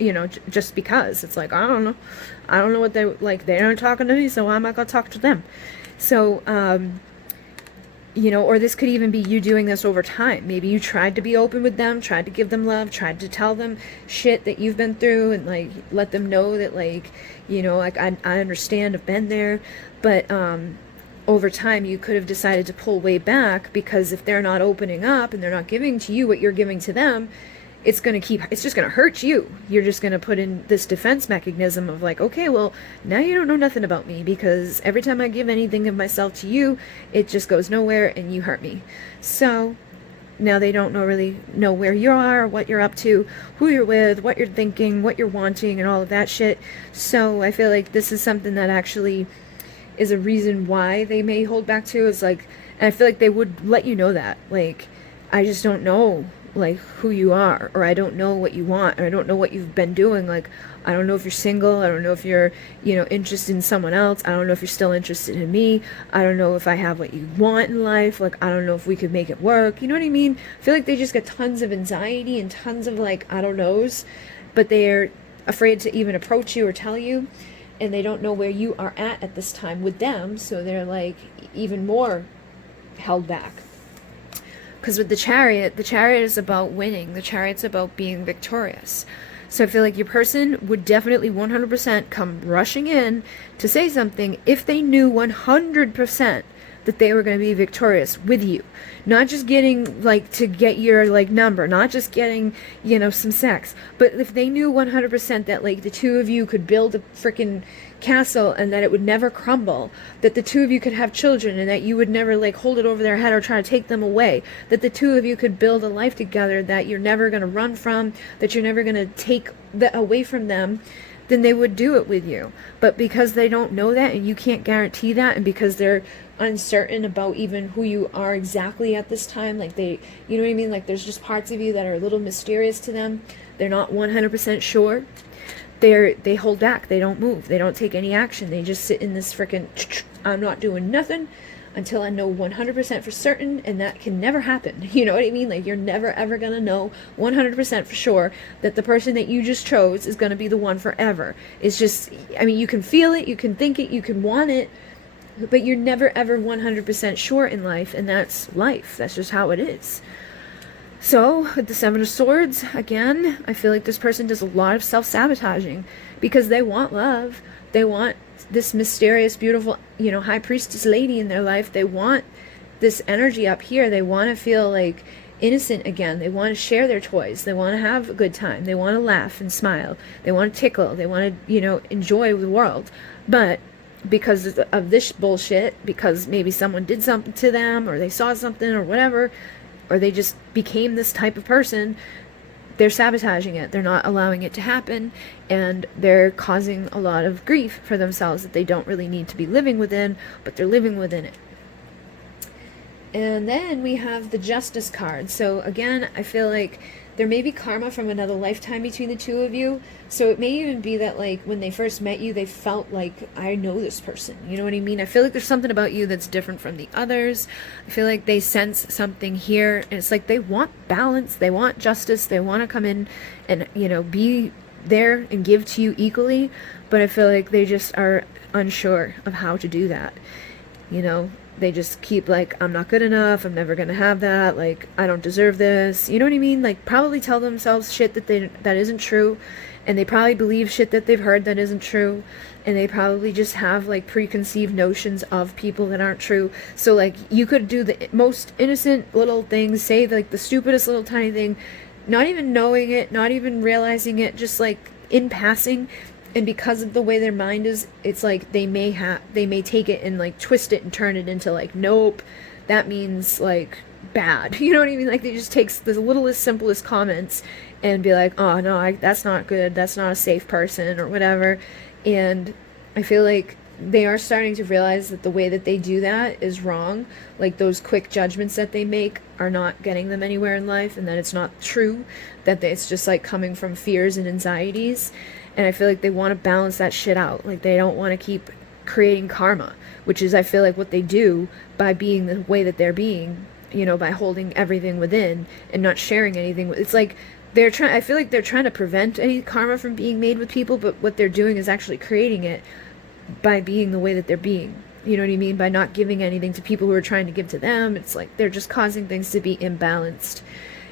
you know, just because. It's like, I don't know what they, like, they aren't talking to me, so why am I gonna talk to them? So, you know, or this could even be you doing this over time. Maybe you tried to be open with them, tried to give them love, tried to tell them shit that you've been through, and like let them know that, like, you know, like, I understand, I've been there, but over time you could have decided to pull way back, because if they're not opening up and they're not giving to you what you're giving to them, it's just going to hurt you. You're just going to put in this defense mechanism of like, okay, well, now you don't know nothing about me, because every time I give anything of myself to you, it just goes nowhere and you hurt me. So now they don't really know where you are, what you're up to, who you're with, what you're thinking, what you're wanting, and all of that shit. So I feel like this is something that actually is a reason why they may hold back too. Is like, and I feel like they would let you know that, like, I just don't know, like, who you are, or I don't know what you want, or I don't know what you've been doing. Like, I don't know if you're single, I don't know if you're, you know, interested in someone else, I don't know if you're still interested in me, I don't know if I have what you want in life, like, I don't know if we could make it work, you know what I mean? I feel like they just get tons of anxiety and tons of, like, I don't knows, but they're afraid to even approach you or tell you, and they don't know where you are at this time with them, so they're, like, even more held back. Because with the Chariot is about winning. The Chariot's about being victorious. So I feel like your person would definitely 100% come rushing in to say something if they knew 100% that they were going to be victorious with you. Not just getting, like, to get your, like, number, not just getting, you know, some sex, but if they knew 100% that, like, the two of you could build a freaking castle and that it would never crumble, that the two of you could have children and that you would never, like, hold it over their head or try to take them away, that the two of you could build a life together that you're never going to run from, that you're never going to take away from them, then they would do it with you. But because they don't know that and you can't guarantee that, and because they're uncertain about even who you are exactly at this time, like they, you know what I mean, like there's just parts of you that are a little mysterious to them, they're not 100% sure, they hold back, they don't move, they don't take any action, they just sit in this freaking I'm not doing nothing until I know 100% for certain, and that can never happen. You know what I mean? Like, you're never ever gonna know 100% for sure that the person that you just chose is gonna be the one forever. It's just, I mean, you can feel it, you can think it, you can want it, but you're never ever 100% sure in life, and that's life. That's just how it is. So, with the Seven of Swords, again, I feel like this person does a lot of self-sabotaging because they want love. They want this mysterious, beautiful, you know, high priestess lady in their life. They want this energy up here. They want to feel like innocent again. They want to share their toys. They want to have a good time. They want to laugh and smile. They want to tickle. They want to, you know, enjoy the world. But because of this bullshit, because maybe someone did something to them, or they saw something or whatever, or they just became this type of person, they're sabotaging it. They're not allowing it to happen, and they're causing a lot of grief for themselves that they don't really need to be living within, but they're living within it. And then we have the Justice card. So again, I feel like there may be karma from another lifetime between the two of you. So it may even be that, like, when they first met you, they felt like, I know this person. You know what I mean? I feel like there's something about you that's different from the others. I feel like they sense something here. And it's like they want balance. They want justice. They want to come in and, you know, be there and give to you equally. But I feel like they just are unsure of how to do that. You know? They just keep like, I'm not good enough, I'm never gonna have that, like, I don't deserve this, you know what I mean? Like, probably tell themselves shit that isn't true, and they probably believe shit that they've heard that isn't true, and they probably just have, like, preconceived notions of people that aren't true. So, like, you could do the most innocent little things, say, like, the stupidest little tiny thing, not even knowing it, not even realizing it, just, like, in passing. And because of the way their mind is, it's like they may take it and like twist it and turn it into like, nope, that means like bad. You know what I mean? Like they just take the littlest, simplest comments and be like, oh no, that's not good. That's not a safe person or whatever. And I feel like they are starting to realize that the way that they do that is wrong. Like those quick judgments that they make are not getting them anywhere in life, and that it's not true, that it's just like coming from fears and anxieties. And I feel like they want to balance that shit out. Like, they don't want to keep creating karma, which is, I feel like, what they do by being the way that they're being, you know, by holding everything within and not sharing anything. It's like I feel like they're trying to prevent any karma from being made with people, but what they're doing is actually creating it by being the way that they're being. You know what I mean? By not giving anything to people who are trying to give to them. It's like they're just causing things to be imbalanced.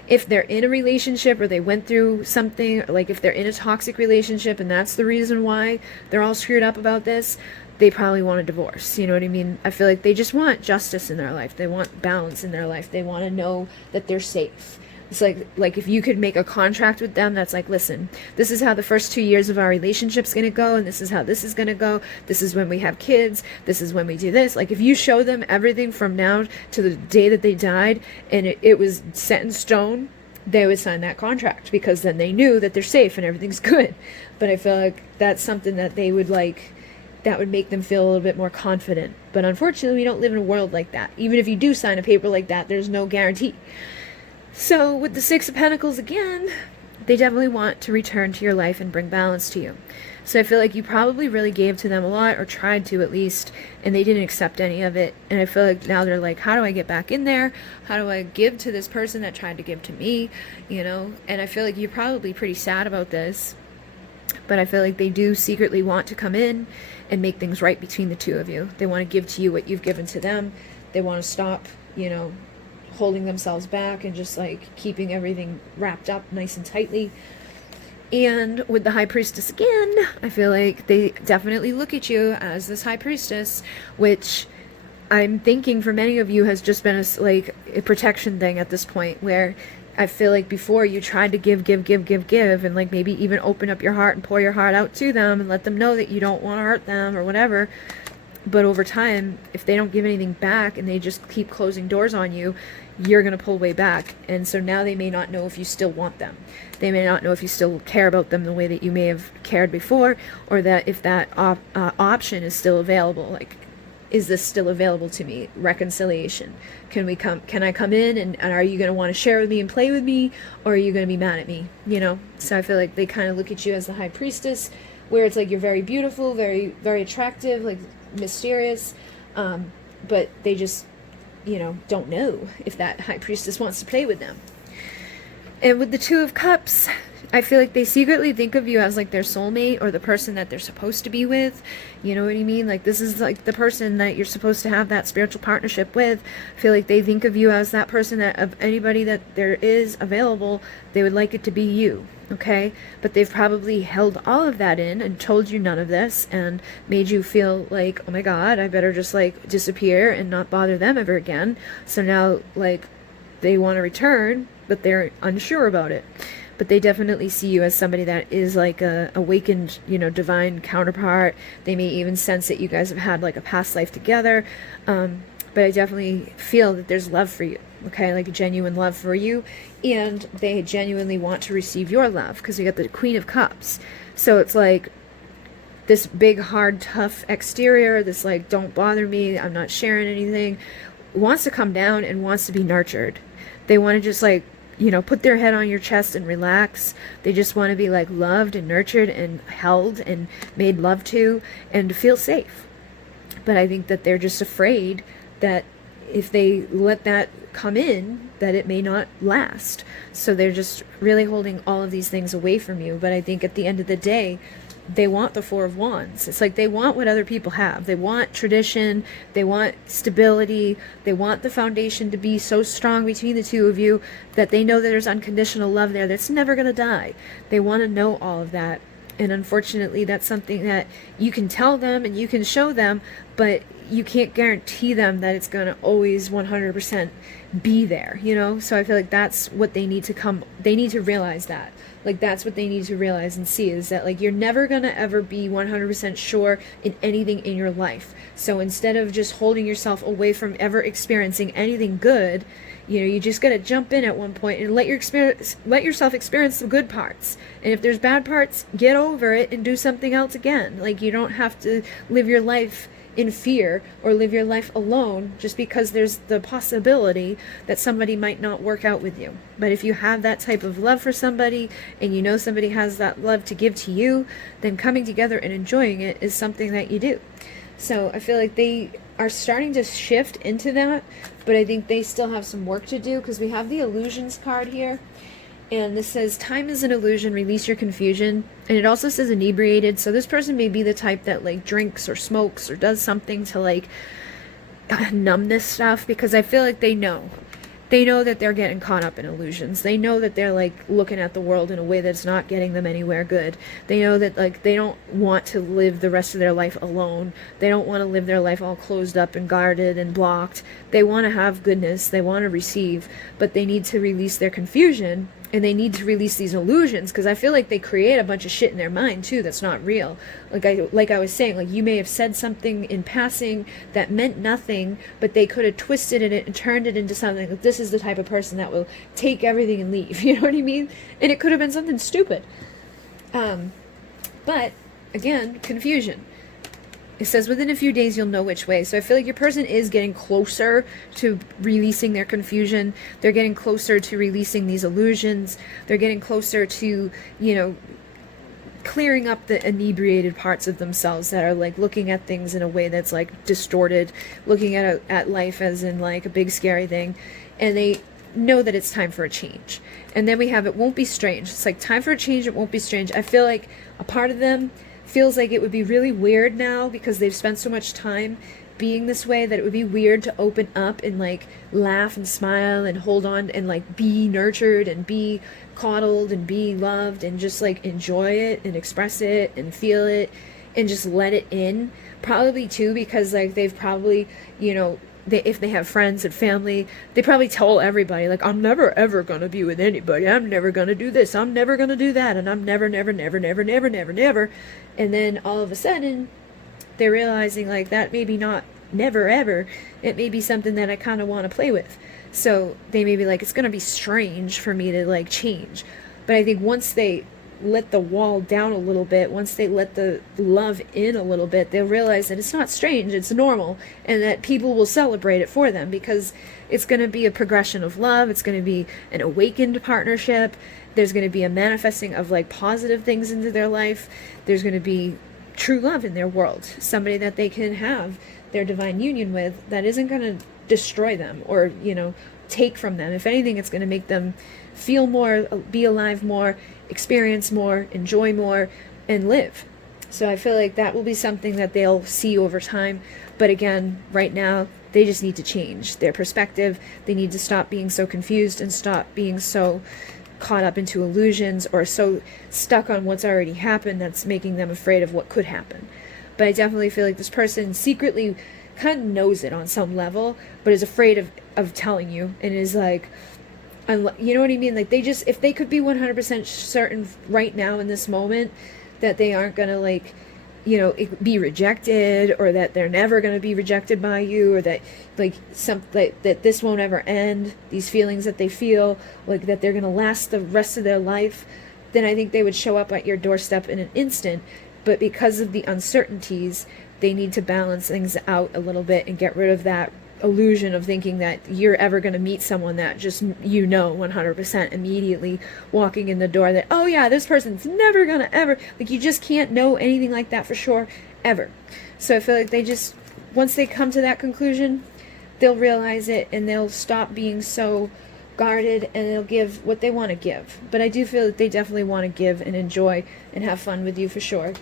If they're in a relationship or they went through something, like if they're in a toxic relationship and that's the reason why they're all screwed up about this, they probably want a divorce. You know what I mean? I feel like they just want justice in their life. They want balance in their life. They want to know that they're safe. It's like if you could make a contract with them that's like, listen, this is how the first 2 years of our relationship's going to go, and this is how this is going to go. This is when we have kids. This is when we do this. Like, if you show them everything from now to the day that they died, and it was set in stone, they would sign that contract, because then they knew that they're safe and everything's good. But I feel like that's something that they would like, that would make them feel a little bit more confident. But unfortunately, we don't live in a world like that. Even if you do sign a paper like that, there's no guarantee. So with the Six of Pentacles again, they definitely want to return to your life and bring balance to you. So I feel like you probably really gave to them a lot, or tried to at least, and they didn't accept any of it. And I feel like now they're like, how do I get back in there? How do I give to this person that tried to give to me? You know? And I feel like you're probably pretty sad about this. But I feel like they do secretly want to come in and make things right between the two of you. They want to give to you what you've given to them. They want to stop, you know, holding themselves back and just like keeping everything wrapped up nice and tightly. And with the High Priestess again, I feel like they definitely look at you as this High Priestess, which I'm thinking for many of you has just been like a protection thing at this point, where I feel like before you tried to give, and like maybe even open up your heart and pour your heart out to them and let them know that you don't want to hurt them or whatever. But over time, if they don't give anything back and they just keep closing doors on you, you're going to pull way back. And so now they may not know if you still want them. They may not know if you still care about them the way that you may have cared before, or that if that option is still available. Like, is this still available to me? Reconciliation. Can I come in, and are you going to want to share with me and play with me, or are you going to be mad at me? You know? So I feel like they kind of look at you as the high priestess, where it's like you're very beautiful, very, very attractive, like mysterious, but they just, you know, don't know if that high priestess wants to play with them. And with the Two of Cups, I feel like they secretly think of you as like their soulmate, or the person that they're supposed to be with. You know what I mean? Like, this is like the person that you're supposed to have that spiritual partnership with. I feel like they think of you as that person, that of anybody that there is available, they would like it to be you. Okay? But they've probably held all of that in and told you none of this, and made you feel like, oh my God, I better just like disappear and not bother them ever again. So now, like, they want to return, but they're unsure about it. But they definitely see you as somebody that is like a awakened, you know, divine counterpart. They may even sense that you guys have had like a past life together. But I definitely feel that there's love for you, okay? Like a genuine love for you. And they genuinely want to receive your love, because you got the Queen of Cups. So it's like this big, hard, tough exterior, this like, don't bother me, I'm not sharing anything, wants to come down and wants to be nurtured. They want to just like, you know, put their head on your chest and relax. They just want to be like loved and nurtured and held and made love to, and feel safe. But I think that they're just afraid that if they let that come in, that it may not last. So they're just really holding all of these things away from you. But I think at the end of the day, they want the Four of Wands. It's like they want what other people have. They want tradition. They want stability. They want the foundation to be so strong between the two of you that they know that there's unconditional love there that's never going to die. They want to know all of that. And unfortunately, that's something that you can tell them and you can show them, but you can't guarantee them that it's going to always 100% be there, you know? So I feel like that's what they need to realize that. Like, that's what they need to realize and see, is that like you're never going to ever be 100% sure in anything in your life. So instead of just holding yourself away from ever experiencing anything good, you know, you just got to jump in at one point and let yourself experience the good parts. And if there's bad parts, get over it and do something else again. Like, you don't have to live your life in fear or live your life alone just because there's the possibility that somebody might not work out with you. But if you have that type of love for somebody, and you know somebody has that love to give to you, then coming together and enjoying it is something that you do. So I feel like they are starting to shift into that, but I think they still have some work to do, because we have the illusions card here. And this says, time is an illusion, release your confusion. And it also says inebriated. So this person may be the type that like drinks or smokes or does something to like numb this stuff, because I feel like they know. They know that they're getting caught up in illusions. They know that they're like looking at the world in a way that's not getting them anywhere good. They know that like they don't want to live the rest of their life alone. They don't want to live their life all closed up and guarded and blocked. They want to have goodness. They want to receive, but they need to release their confusion. And they need to release these illusions, because I feel like they create a bunch of shit in their mind too that's not real. Like I was saying, like you may have said something in passing that meant nothing, but they could have twisted it and turned it into something. Like, this is the type of person that will take everything and leave. You know what I mean? And it could have been something stupid. But again, confusion. It says within a few days you'll know which way. So I feel like your person is getting closer to releasing their confusion. They're getting closer to releasing these illusions. They're getting closer to, you know, clearing up the inebriated parts of themselves that are like looking at things in a way that's like distorted, looking at life as in like a big scary thing. And they know that it's time for a change. And then we have, it won't be strange. It's like, time for a change, it won't be strange. I feel like a part of them feels like it would be really weird now, because they've spent so much time being this way, that it would be weird to open up and like laugh and smile and hold on and like be nurtured and be coddled and be loved and just like enjoy it and express it and feel it. and just let it in. Probably too, because like they've probably, if they have friends and family, they probably tell everybody, like, I'm never ever gonna be with anybody. I'm never gonna do this. I'm never gonna do that. And I'm never, never, never, never, never, never, never. And then all of a sudden, they're realizing, like, that maybe not never ever. It may be something that I kind of want to play with. So they may be like, it's gonna be strange for me to, like, change. But I think once they let the wall down a little bit, once they let the love in a little bit, they'll realize that it's not strange, it's normal, and that people will celebrate it for them, because it's going to be a progression of love. It's going to be an awakened partnership. There's going to be a manifesting of like positive things into their life. There's going to be true love in their world, somebody that they can have their divine union with that isn't going to destroy them or take from them. If anything, it's going to make them feel more, be alive more, experience more, enjoy more, and live. So I feel like that will be something that they'll see over time. But again, right now, they just need to change their perspective. They need to stop being so confused and stop being so caught up into illusions or so stuck on what's already happened that's making them afraid of what could happen. But I definitely feel like this person secretly kind of knows it on some level, but is afraid of telling you, and is like, you know what I mean? Like, they just, if they could be 100% certain right now in this moment that they aren't going to, like, be rejected, or that they're never going to be rejected by you, or that, like, that this won't ever end, these feelings that they feel, like, that they're going to last the rest of their life, then I think they would show up at your doorstep in an instant. But because of the uncertainties, they need to balance things out a little bit and get rid of that illusion of thinking that you're ever going to meet someone that just 100% immediately walking in the door, that, oh yeah, this person's never going to ever, like, you just can't know anything like that for sure ever. So I feel like they just, once they come to that conclusion, they'll realize it and they'll stop being so guarded, and they'll give what they want to give. But I do feel that they definitely want to give and enjoy and have fun with you for sure.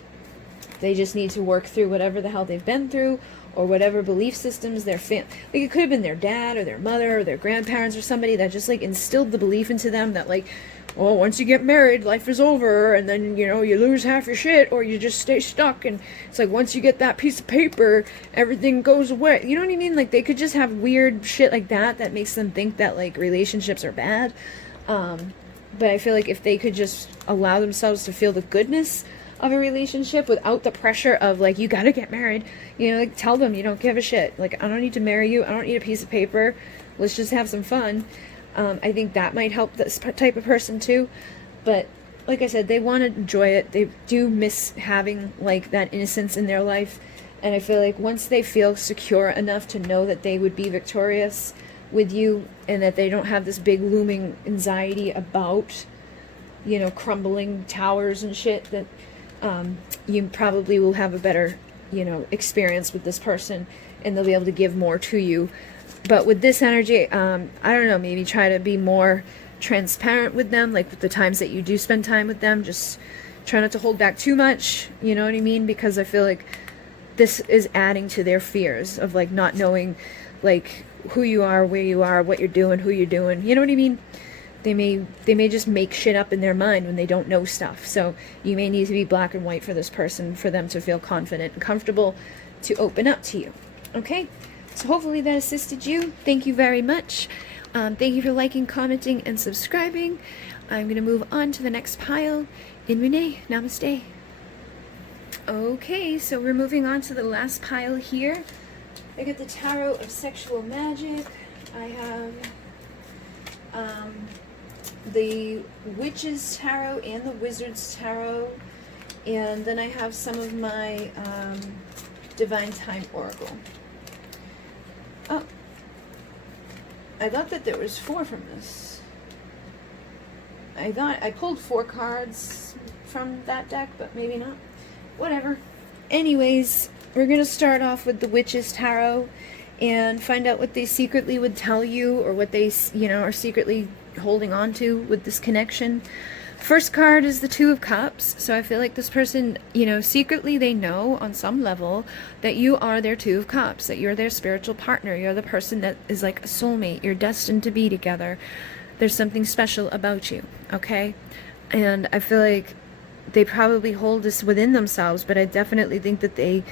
They just need to work through whatever the hell they've been through, or whatever belief systems like, it could have been their dad or their mother or their grandparents or somebody that just, like, instilled the belief into them that, like, oh, once you get married, life is over, and then, you lose half your shit, or you just stay stuck, and it's like, once you get that piece of paper, everything goes away. You know what I mean? Like, they could just have weird shit like that makes them think that, like, relationships are bad. But I feel like if they could just allow themselves to feel the goodness of a relationship without the pressure of, like, you gotta get married, like, tell them you don't give a shit, like, I don't need to marry you, I don't need a piece of paper, let's just have some fun. I think that might help this type of person too. But like I said, they want to enjoy it. They do miss having, like, that innocence in their life, and I feel like once they feel secure enough to know that they would be victorious with you, and that they don't have this big looming anxiety about crumbling towers and shit, that you probably will have a better, experience with this person, and they'll be able to give more to you. But with this energy, I don't know, maybe try to be more transparent with them, like with the times that you do spend time with them. Just try not to hold back too much, you know what I mean? Because I feel like this is adding to their fears of, like, not knowing, like, who you are, where you are, what you're doing, who you're doing, you know what I mean? They may just make shit up in their mind when they don't know stuff. So you may need to be black and white for this person for them to feel confident and comfortable to open up to you. Okay? So hopefully that assisted you. Thank you very much. Thank you for liking, commenting, and subscribing. I'm going to move on to the next pile. In Renee, namaste. Okay, so we're moving on to the last pile here. I got the Tarot of Sexual Magic. I have the Witch's Tarot and the Wizard's Tarot, and then I have some of my Divine Time Oracle. Oh, I thought that there was 4 from this. I thought I pulled 4 cards from that deck, but maybe not. Whatever. Anyways, we're going to start off with the Witch's Tarot and find out what they secretly would tell you, or what they, are secretly holding on to with this connection. First card is the Two of Cups. So I feel like this person, secretly they know on some level that you are their Two of Cups, that you're their spiritual partner. You're the person that is like a soulmate. You're destined to be together. There's something special about you, okay? And I feel like they probably hold this within themselves, but I definitely think that they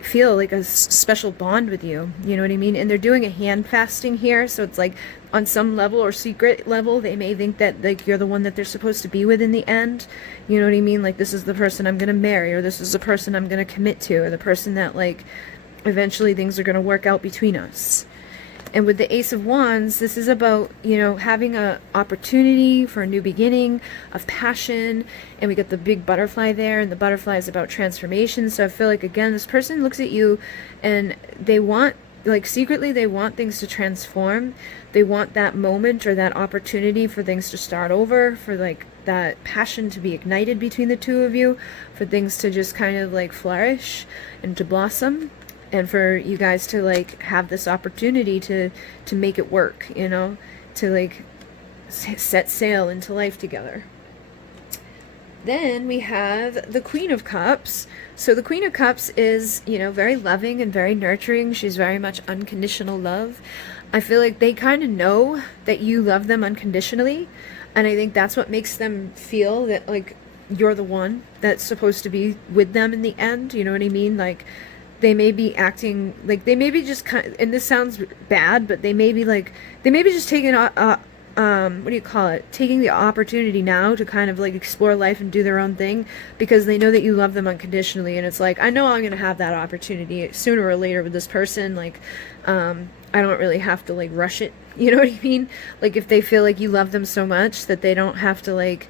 feel like a special bond with you. You know what I mean? And they're doing a hand fasting here, so it's like on some level or secret level, they may think that like you're the one that they're supposed to be with in the end. You know what I mean? Like, this is the person I'm gonna marry, or this is the person I'm gonna commit to, or the person that like eventually things are gonna work out between us. And with the Ace of Wands, this is about, you know, having a opportunity for a new beginning of passion. And we got the big butterfly there, and the butterfly is about transformation. So I feel like, again, this person looks at you and they want, like, secretly they want things to transform. They want that moment or that opportunity for things to start over, for like that passion to be ignited between the two of you, for things to just kind of like flourish and to blossom. And for you guys to like have this opportunity to make it work, you know, to like set sail into life together. Then we have the Queen of Cups. So the Queen of Cups is, you know, very loving and very nurturing. She's very much unconditional love. I feel like they kind of know that you love them unconditionally, and I think that's what makes them feel that like you're the one that's supposed to be with them in the end. You know what I mean? Like, they may be acting like they may be just kind of, and this sounds bad, but they may be just taking what do you call it, taking the opportunity now to kind of like explore life and do their own thing, because they know that you love them unconditionally. And it's like, I know I'm gonna have that opportunity sooner or later with this person. Like, I don't really have to like rush it, you know what I mean? Like, if they feel like you love them so much that they don't have to like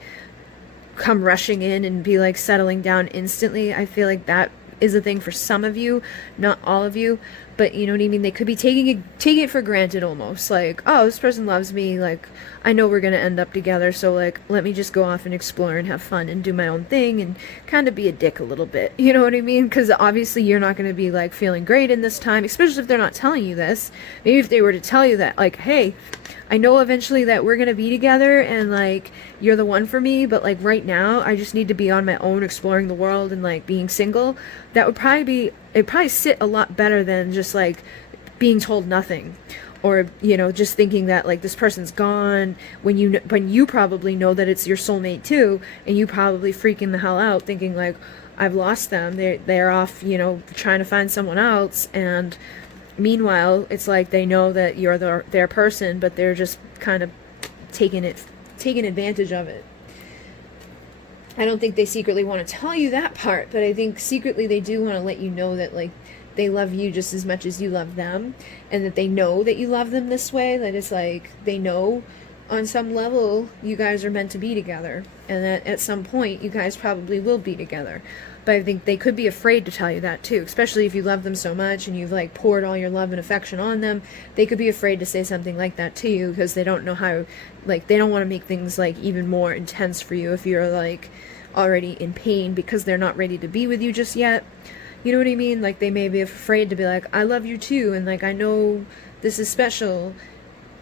come rushing in and be like settling down instantly, I feel like that is a thing for some of you, not all of you. But you know what I mean? They could be taking it for granted almost. Like, oh, this person loves me. Like, I know we're going to end up together. So, like, let me just go off and explore and have fun and do my own thing and kind of be a dick a little bit. You know what I mean? Because obviously you're not going to be, like, feeling great in this time, especially if they're not telling you this. Maybe if they were to tell you that, like, hey, I know eventually that we're going to be together and, like, you're the one for me, but, like, right now I just need to be on my own exploring the world and, like, being single. That would probably be, it'd probably sit a lot better than just, like, being told nothing. Or, you know, just thinking that, like, this person's gone when you probably know that it's your soulmate too, and you probably freaking the hell out thinking, like, I've lost them. They're off, you know, trying to find someone else, and meanwhile, it's like they know that you're their person, but they're just kind of taking advantage of it. I don't think they secretly want to tell you that part, but I think secretly they do want to let you know that, like, they love you just as much as you love them, and that they know that you love them this way, that it's like they know on some level you guys are meant to be together, and that at some point you guys probably will be together. But I think they could be afraid to tell you that too, especially if you love them so much and you've like poured all your love and affection on them. They could be afraid to say something like that to you because they don't know how, like, they don't want to make things like even more intense for you if you're like already in pain because they're not ready to be with you just yet. You know what I mean? Like, they may be afraid to be like, I love you too, and like, I know this is special,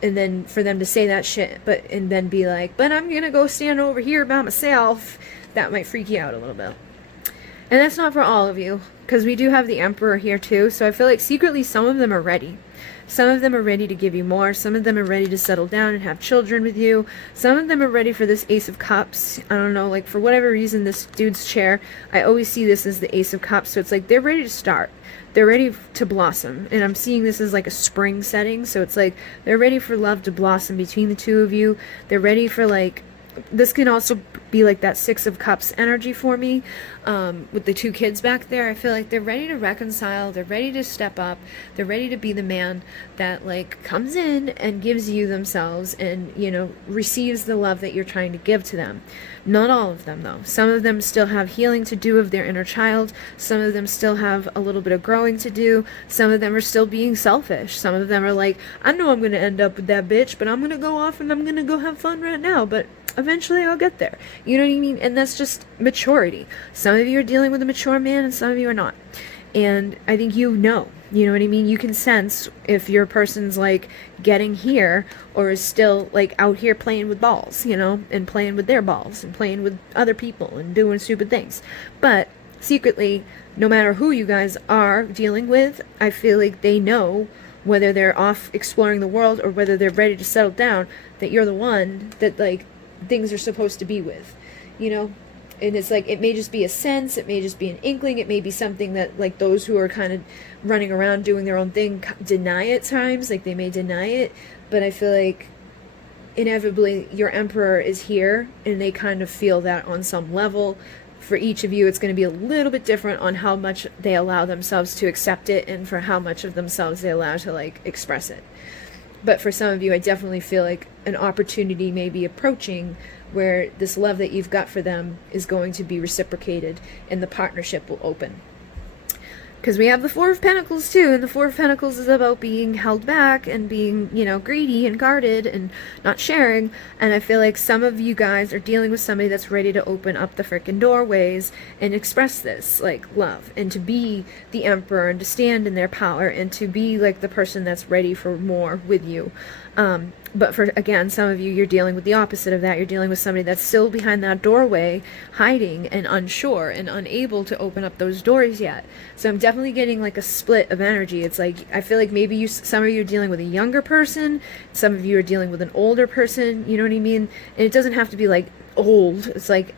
and then for them to say that shit, and then be like, but I'm gonna go stand over here by myself, that might freak you out a little bit. And that's not for all of you, because we do have the Emperor here too, so I feel like secretly some of them are ready. Some of them are ready to give you more. Some of them are ready to settle down and have children with you. Some of them are ready for this Ace of Cups. I don't know, like, for whatever reason, this dude's chair, I always see this as the Ace of Cups, so it's like they're ready to start. They're ready to blossom, and I'm seeing this as like a spring setting, so it's like they're ready for love to blossom between the two of you. They're ready for, like, this can also be like that Six of Cups energy for me, with the two kids back there. I feel like they're ready to reconcile, they're ready to step up, they're ready to be the man that, like, comes in and gives you themselves and, you know, receives the love that you're trying to give to them. Not all of them, though. Some of them still have healing to do of their inner child. Some of them still have a little bit of growing to do. Some of them are still being selfish. Some of them are like, I know I'm going to end up with that bitch, but I'm going to go off and I'm going to go have fun right now, but eventually I'll get there. You know what I mean? And that's just maturity. Some of you are dealing with a mature man and some of you are not. And I think you know what I mean? You can sense if your person's like getting here or is still like out here playing with balls, you know, and playing with their balls and playing with other people and doing stupid things. But secretly, no matter who you guys are dealing with, I feel like they know, whether they're off exploring the world or whether they're ready to settle down, that you're the one that, like, things are supposed to be with, you know? And it's like, it may just be a sense, it may just be an inkling, it may be something that, like, those who are kind of running around doing their own thing deny at times, like they may deny it, but I feel like inevitably your emperor is here, and they kind of feel that on some level. For each of you, it's going to be a little bit different on how much they allow themselves to accept it, and for how much of themselves they allow to, like, express it. But for some of you, I definitely feel like an opportunity may be approaching where this love that you've got for them is going to be reciprocated, and the partnership will open. Because we have the Four of Pentacles too, and the Four of Pentacles is about being held back and being, you know, greedy and guarded and not sharing. And I feel like some of you guys are dealing with somebody that's ready to open up the frickin' doorways and express this, like, love, and to be the emperor, and to stand in their power, and to be like the person that's ready for more with you. But for, again, some of you, you're dealing with the opposite of that. You're dealing with somebody that's still behind that doorway, hiding and unsure and unable to open up those doors yet. So I'm definitely getting like a split of energy. It's like, I feel like maybe some of you are dealing with a younger person, some of you are dealing with an older person, you know what I mean? And it doesn't have to be like old. It's like,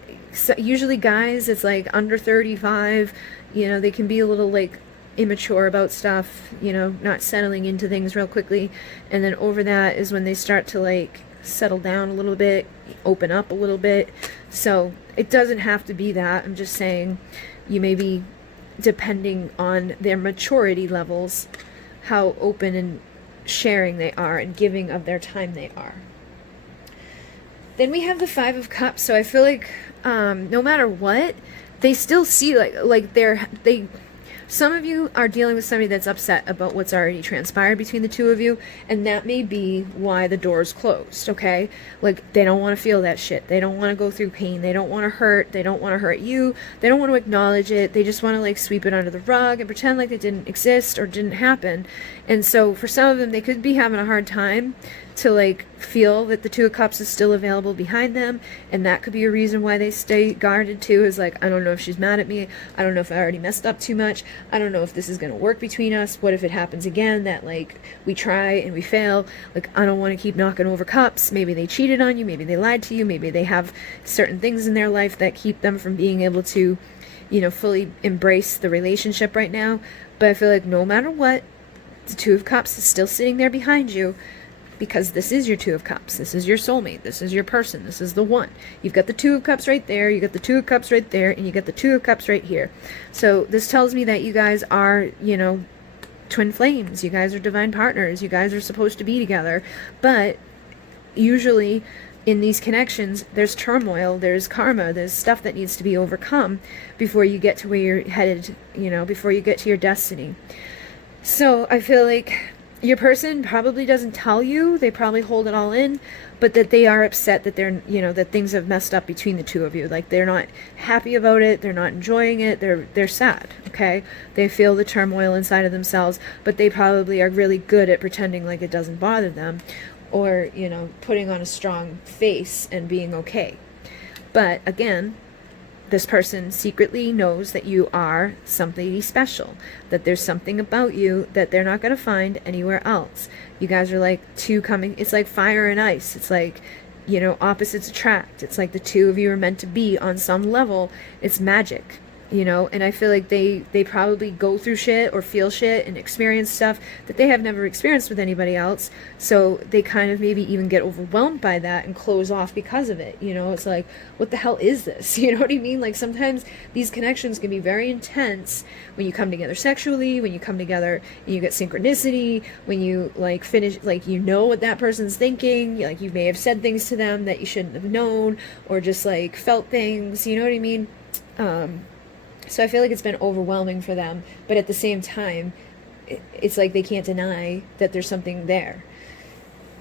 usually guys, it's like under 35, you know, they can be a little like immature about stuff, you know, not settling into things real quickly, and then over that is when they start to like settle down a little bit, open up a little bit. So it doesn't have to be that. I'm just saying, you may be, depending on their maturity levels, how open and sharing they are and giving of their time they are. Then we have the Five of Cups. So I feel like no matter what, they still see like they some of you are dealing with somebody that's upset about what's already transpired between the two of you, and that may be why the door is closed, okay? Like, they don't want to feel that shit. They don't want to go through pain. They don't want to hurt. They don't want to hurt you. They don't want to acknowledge it. They just want to, like, sweep it under the rug and pretend like it didn't exist or didn't happen. And so for some of them, they could be having a hard time to, like, feel that the Two of Cups is still available behind them, and that could be a reason why they stay guarded too, is like, I don't know if she's mad at me, I don't know if I already messed up too much, I don't know if this is going to work between us, what if it happens again, that like we try and we fail, like I don't want to keep knocking over cups. Maybe they cheated on you, maybe they lied to you, maybe they have certain things in their life that keep them from being able to, you know, fully embrace the relationship right now. But I feel like no matter what, the Two of Cups is still sitting there behind you, because this is your Two of Cups. This is your soulmate. This is your person. This is the one. You've got the Two of Cups right there. You got the Two of Cups right there. And you got the Two of Cups right here. So this tells me that you guys are, you know, twin flames. You guys are divine partners. You guys are supposed to be together. But usually in these connections, there's turmoil, there's karma, there's stuff that needs to be overcome before you get to where you're headed, you know, before you get to your destiny. So I feel like your person probably doesn't tell you, they probably hold it all in, but that they are upset that they're, you know, that things have messed up between the two of you. Like, they're not happy about it, they're not enjoying it, they're sad, okay? They feel the turmoil inside of themselves, but they probably are really good at pretending like it doesn't bother them, or, you know, putting on a strong face and being okay. But again, this person secretly knows that you are somebody special, that there's something about you that they're not going to find anywhere else. You guys are like two coming, it's like fire and ice. It's like, you know, opposites attract. It's like the two of you are meant to be on some level. It's magic, you know, and I feel like they probably go through shit or feel shit and experience stuff that they have never experienced with anybody else. So they kind of maybe even get overwhelmed by that and close off because of it. You know, it's like, what the hell is this? You know what I mean? Like, sometimes these connections can be very intense when you come together sexually, when you come together and you get synchronicity, when you like finish, like, you know what that person's thinking, like you may have said things to them that you shouldn't have known, or just like felt things, you know what I mean? So I feel like it's been overwhelming for them, but at the same time, it's like they can't deny that there's something there.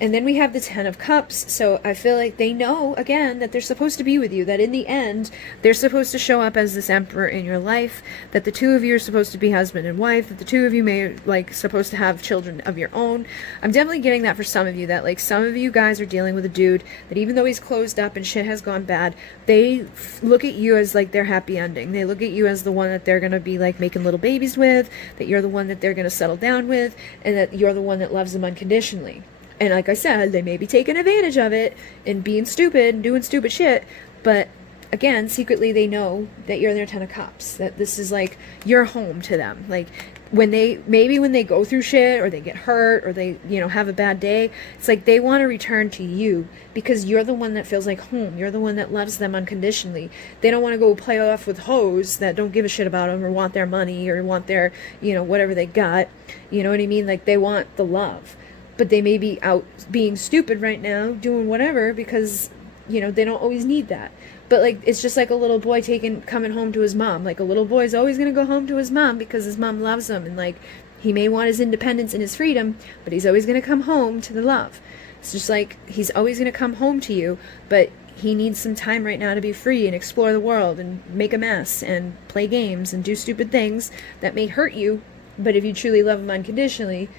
And then we have the Ten of Cups, so I feel like they know, again, that they're supposed to be with you, that in the end, they're supposed to show up as this emperor in your life, that the two of you are supposed to be husband and wife, that the two of you may, like, supposed to have children of your own. I'm definitely getting that for some of you, that, like, some of you guys are dealing with a dude that even though he's closed up and shit has gone bad, they look at you as, like, their happy ending. They look at you as the one that they're going to be, like, making little babies with, that you're the one that they're going to settle down with, and that you're the one that loves them unconditionally. And like I said, they may be taking advantage of it and being stupid and doing stupid shit, but again, secretly they know that you're their 10 of cups, that this is like your home to them. Like when they go through shit, or they get hurt, or they, have a bad day, it's like they want to return to you because you're the one that feels like home. You're the one that loves them unconditionally. They don't want to go play off with hoes that don't give a shit about them, or want their money, or want their, whatever they got. You know what I mean? Like they want the love, but they may be out being stupid right now, doing whatever, because, they don't always need that. But like, it's just like a little boy coming home to his mom. Like a little boy is always going to go home to his mom because his mom loves him. And like, he may want his independence and his freedom, but he's always going to come home to the love. It's just like, he's always going to come home to you, but he needs some time right now to be free and explore the world and make a mess and play games and do stupid things that may hurt you. But if you truly love him unconditionally,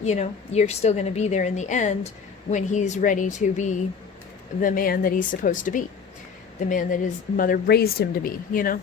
you're still going to be there in the end when he's ready to be the man that he's supposed to be. The man that his mother raised him to be, And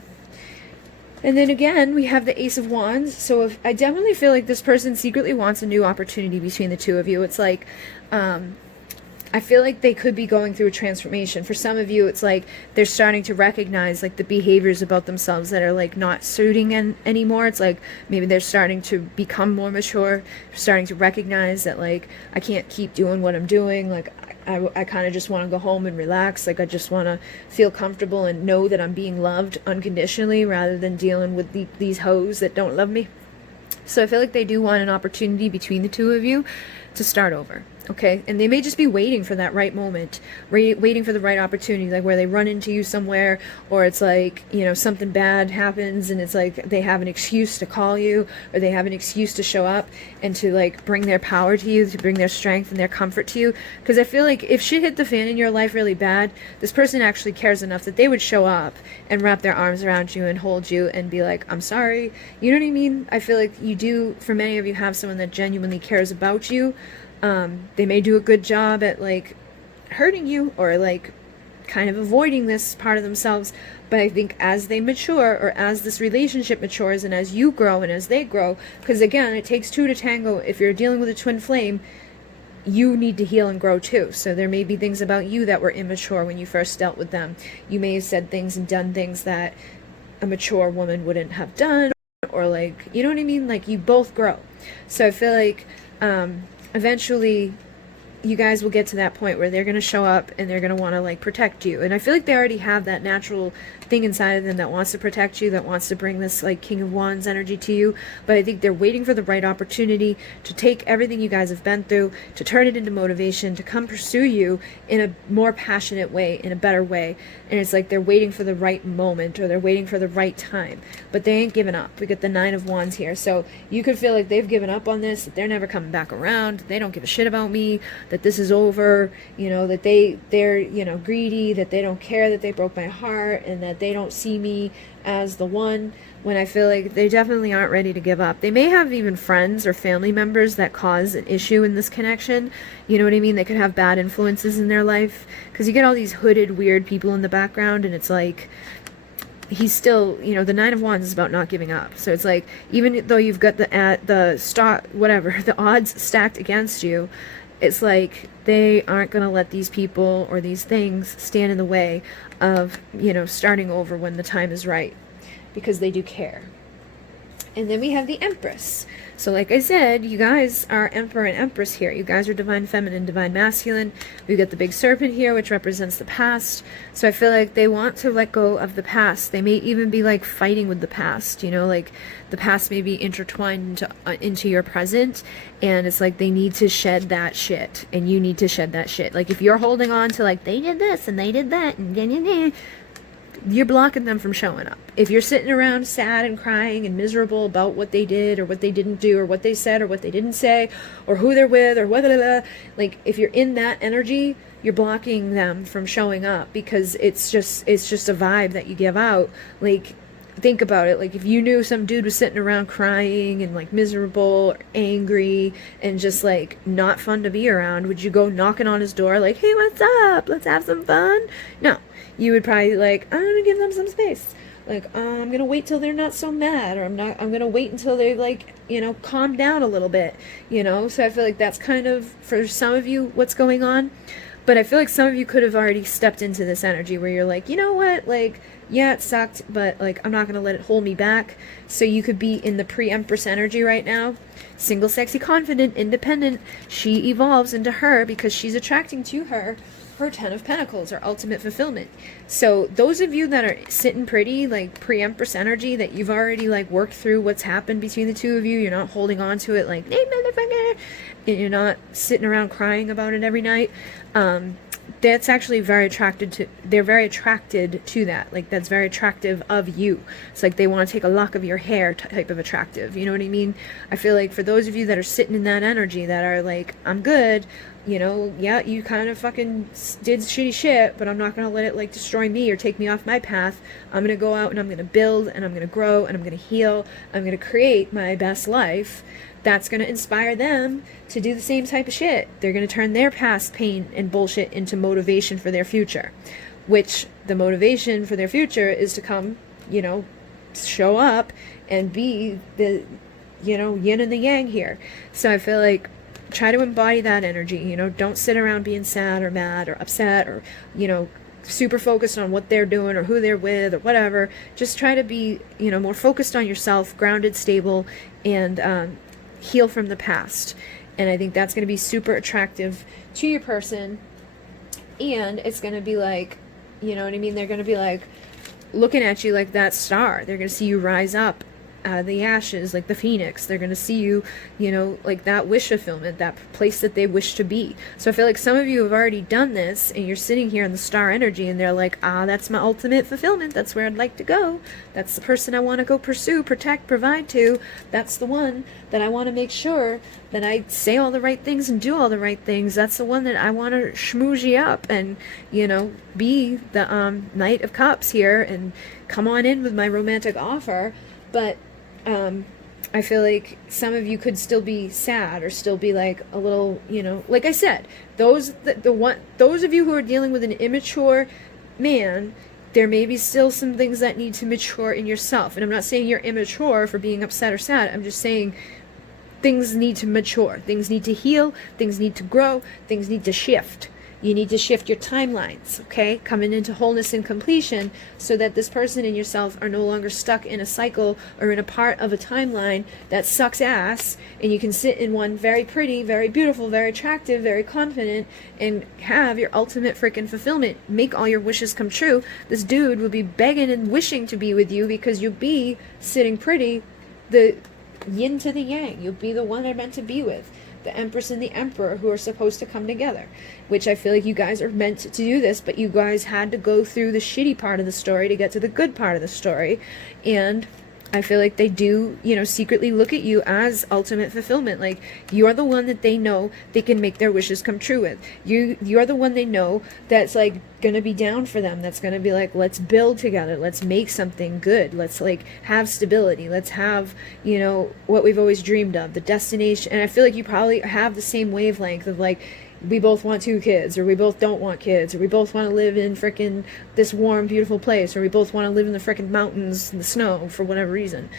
then again, we have the Ace of Wands. So I definitely feel like this person secretly wants a new opportunity between the two of you. It's like, I feel like they could be going through a transformation. For some of you, it's like they're starting to recognize like the behaviors about themselves that are like not suiting anymore. It's like maybe they're starting to become more mature, starting to recognize that like, I can't keep doing what I'm doing. Like I kind of just want to go home and relax. Like I just want to feel comfortable and know that I'm being loved unconditionally rather than dealing with these hoes that don't love me. So I feel like they do want an opportunity between the two of you to start over. Okay, and they may just be waiting for that right moment, waiting for the right opportunity, like where they run into you somewhere, or it's like, something bad happens and it's like they have an excuse to call you, or they have an excuse to show up and to like bring their power to you, to bring their strength and their comfort to you. Because I feel like if shit hit the fan in your life really bad, this person actually cares enough that they would show up and wrap their arms around you and hold you and be like, I'm sorry. You know what I mean? I feel like you do, for many of you, have someone that genuinely cares about you. They may do a good job at like hurting you or like kind of avoiding this part of themselves, but I think as they mature, or as this relationship matures, and as you grow and as they grow, because again, it takes two to tango. If you're dealing with a twin flame, you need to heal and grow too. So there may be things about you that were immature when you first dealt with them. You may have said things and done things that a mature woman wouldn't have done, or like, you know what I mean? Like you both grow. So I feel like eventually you guys will get to that point where they're going to show up and they're going to want to like protect you. And I feel like they already have that natural thing inside of them that wants to protect you, that wants to bring this like King of Wands energy to you. But I think they're waiting for the right opportunity to take everything you guys have been through, to turn it into motivation, to come pursue you in a more passionate way, in a better way. And it's like they're waiting for the right moment, or they're waiting for the right time, but they ain't giving up. We get the Nine of Wands here. So you could feel like they've given up on this, that they're never coming back around, they don't give a shit about me, that this is over, that they're greedy, that they don't care that they broke my heart, and that they don't see me as the one, when I feel like they definitely aren't ready to give up. They may have even friends or family members that cause an issue in this connection. You know what I mean? They could have bad influences in their life, because you get all these hooded, weird people in the background, and it's like, he's still, the Nine of Wands is about not giving up. So it's like, even though you've got the odds stacked against you, it's like they aren't going to let these people or these things stand in the way of, starting over when the time is right, because they do care. And then we have the Empress. So like I said, you guys are Emperor and Empress here. You guys are Divine Feminine, Divine Masculine. We've got the big serpent here, which represents the past. So I feel like they want to let go of the past. They may even be like fighting with the past, like the past may be intertwined into your present. And it's like they need to shed that shit, and you need to shed that shit. Like if you're holding on to like, they did this and they did that, and you're blocking them from showing up. If you're sitting around sad and crying and miserable about what they did or what they didn't do or what they said or what they didn't say or who they're with or whatever, like if you're in that energy, you're blocking them from showing up, because it's just a vibe that you give out. Like think about it. Like if you knew some dude was sitting around crying and like miserable or angry and just like not fun to be around, would you go knocking on his door like, hey, what's up? Let's have some fun? No. You would probably like, I'm going to give them some space. Like, I'm going to wait till they're not so mad, or I'm going to wait until they like, calm down a little bit, So I feel like that's kind of, for some of you, what's going on. But I feel like some of you could have already stepped into this energy where you're like, you know what, like, yeah, it sucked, but like, I'm not going to let it hold me back. So you could be in the pre-Empress energy right now. Single, sexy, confident, independent. She evolves into her because she's attracting to her 10 of Pentacles, or ultimate fulfillment. So those of you that are sitting pretty, like pre-Empress energy, that you've already like worked through what's happened between the two of you, you're not holding on to it like, hey, motherfucker, and you're not sitting around crying about it every night. That's actually very attracted to, they're very attracted to that. Like, that's very attractive of you. It's like they want to take a lock of your hair type of attractive. You know what I mean? I feel like for those of you that are sitting in that energy, that are like, I'm good, you know, yeah, you kind of fucking did shitty shit, but I'm not going to let it like destroy me or take me off my path. I'm going to go out and I'm going to build and I'm going to grow and I'm going to heal. I'm going to create my best life. That's going to inspire them to do the same type of shit. They're going to turn their past pain and bullshit into motivation for their future, which the motivation for their future is to come, you know, show up and be the, you know, yin and the yang here. So I feel like try to embody that energy, you know, don't sit around being sad or mad or upset or, you know, super focused on what they're doing or who they're with or whatever. Just try to be, you know, more focused on yourself, grounded, stable, and heal from the past. And I think that's going to be super attractive to your person. And it's going to be like, you know what I mean? They're going to be like looking at you like that star. They're going to see you rise up out of the ashes like the phoenix. They're going to see you, you know, like that wish fulfillment, that place that they wish to be. So I feel like some of you have already done this and you're sitting here in the star energy and they're like, ah, that's my ultimate fulfillment. That's where I'd like to go. That's the person I want to go pursue, protect, provide to. That's the one that I want to make sure that I say all the right things and do all the right things. That's the one that I want to schmoozy up and, you know, be the Knight of Cups here and come on in with my romantic offer. But I feel like some of you could still be sad or still be like a little, you know, like I said, those of you who are dealing with an immature man, there may be still some things that need to mature in yourself. And I'm not saying you're immature for being upset or sad. I'm just saying things need to mature. Things need to heal. Things need to grow. Things need to shift. You need to shift your timelines, okay? Coming into wholeness and completion so that this person and yourself are no longer stuck in a cycle or in a part of a timeline that sucks ass, and you can sit in one very pretty, very beautiful, very attractive, very confident, and have your ultimate freaking fulfillment. Make all your wishes come true. This dude will be begging and wishing to be with you because you'll be sitting pretty, the yin to the yang. You'll be the one they're meant to be with. The Empress and the Emperor who are supposed to come together, which I feel like you guys are meant to do this, but you guys had to go through the shitty part of the story to get to the good part of the story. And I feel like they do, you know, secretly look at you as ultimate fulfillment. Like, you are the one that they know they can make their wishes come true with. You are the one they know that's like gonna be down for them. That's gonna be like, let's build together. Let's make something good. Let's like have stability. Let's have, you know, what we've always dreamed of, the destination. And I feel like you probably have the same wavelength of like, we both want 2 kids, or we both don't want kids, or we both want to live in frickin' this warm, beautiful place, or we both want to live in the frickin' mountains in the snow for whatever reason.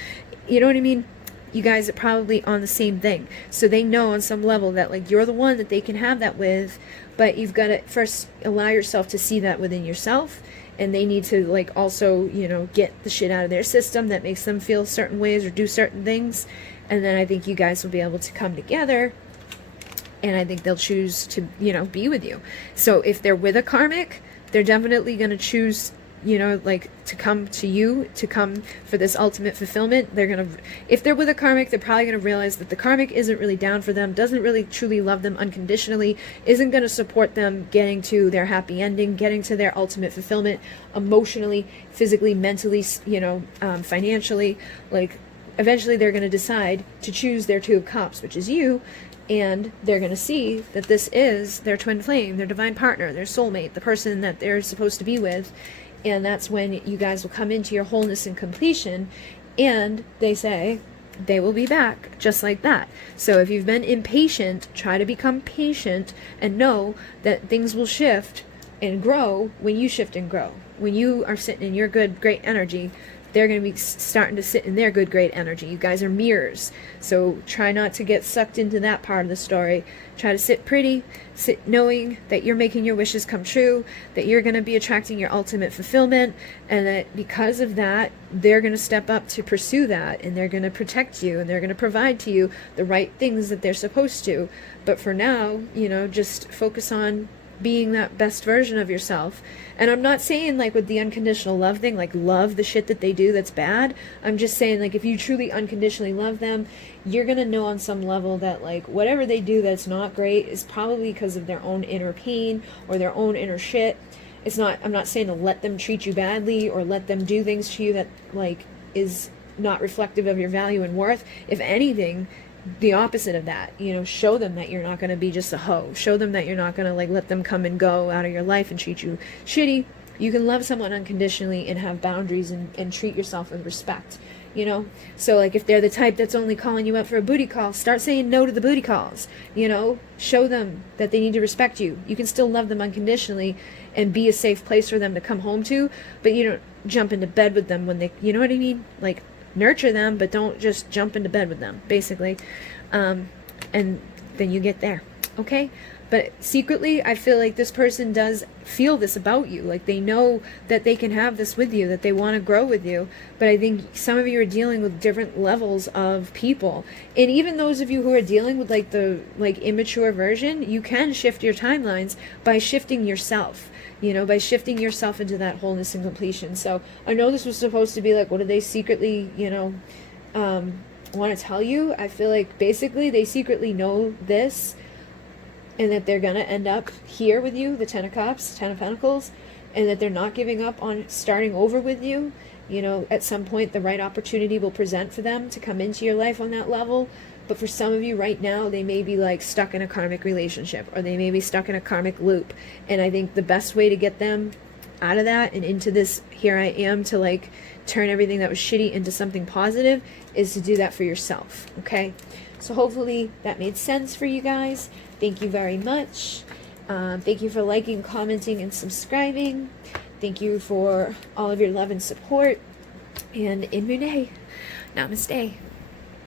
You know what I mean? You guys are probably on the same thing. So they know on some level that like you're the one that they can have that with, but you've got to first allow yourself to see that within yourself. And they need to like also, you know, get the shit out of their system that makes them feel certain ways or do certain things. And then I think you guys will be able to come together. And I think they'll choose to, you know, be with you. So if they're with a karmic, they're definitely going to choose, you know, like to come to you, to come for this ultimate fulfillment. They're going to, if they're with a karmic, they're probably going to realize that the karmic isn't really down for them, doesn't really truly love them unconditionally, isn't going to support them getting to their happy ending, getting to their ultimate fulfillment emotionally, physically, mentally, you know, financially. Like, eventually they're going to decide to choose their 2 of Cups, which is you. And they're going to see that this is their twin flame, their divine partner, their soulmate, the person that they're supposed to be with. And that's when you guys will come into your wholeness and completion. And they say they will be back just like that. So if you've been impatient, try to become patient and know that things will shift and grow when you shift and grow. When you are sitting in your good, great energy, they're going to be starting to sit in their good, great energy. You guys are mirrors. So try not to get sucked into that part of the story. Try to sit pretty, sit knowing that you're making your wishes come true, that you're going to be attracting your ultimate fulfillment, and that because of that, they're going to step up to pursue that, and they're going to protect you, and they're going to provide to you the right things that they're supposed to. But for now, you know, just focus on being that best version of yourself. And I'm not saying like with the unconditional love thing, like love the shit that they do that's bad. I'm just saying like if you truly unconditionally love them, you're gonna know on some level that like whatever they do that's not great is probably because of their own inner pain or their own inner shit. It's not, I'm not saying to let them treat you badly or let them do things to you that like is not reflective of your value and worth. If anything, the opposite of that, you know, show them that you're not going to be just a hoe. Show them that you're not going to like let them come and go out of your life and treat you shitty. You can love someone unconditionally and have boundaries and treat yourself with respect, you know? So like if they're the type that's only calling you up for a booty call, start saying no to the booty calls, you know? Show them that they need to respect you. You can still love them unconditionally and be a safe place for them to come home to, but you don't jump into bed with them when they, you know what I mean? Like, nurture them, but don't just jump into bed with them, basically. And then you get there, okay? But secretly, I feel like this person does feel this about you. Like they know that they can have this with you, that they want to grow with you. But I think some of you are dealing with different levels of people. And even those of you who are dealing with like the like immature version, you can shift your timelines by shifting yourself. You know, by shifting yourself into that wholeness and completion. So I know this was supposed to be like, what do they secretly, you know, want to tell you? I feel like basically they secretly know this and that they're going to end up here with you, the Ten of Cups, Ten of Pentacles, and that they're not giving up on starting over with you. You know, at some point the right opportunity will present for them to come into your life on that level. But for some of you right now, they may be like stuck in a karmic relationship or they may be stuck in a karmic loop. And I think the best way to get them out of that and into this here I am to like turn everything that was shitty into something positive is to do that for yourself. Okay. So hopefully that made sense for you guys. Thank you very much. Thank you for liking, commenting, and subscribing. Thank you for all of your love and support. And in Mune, namaste.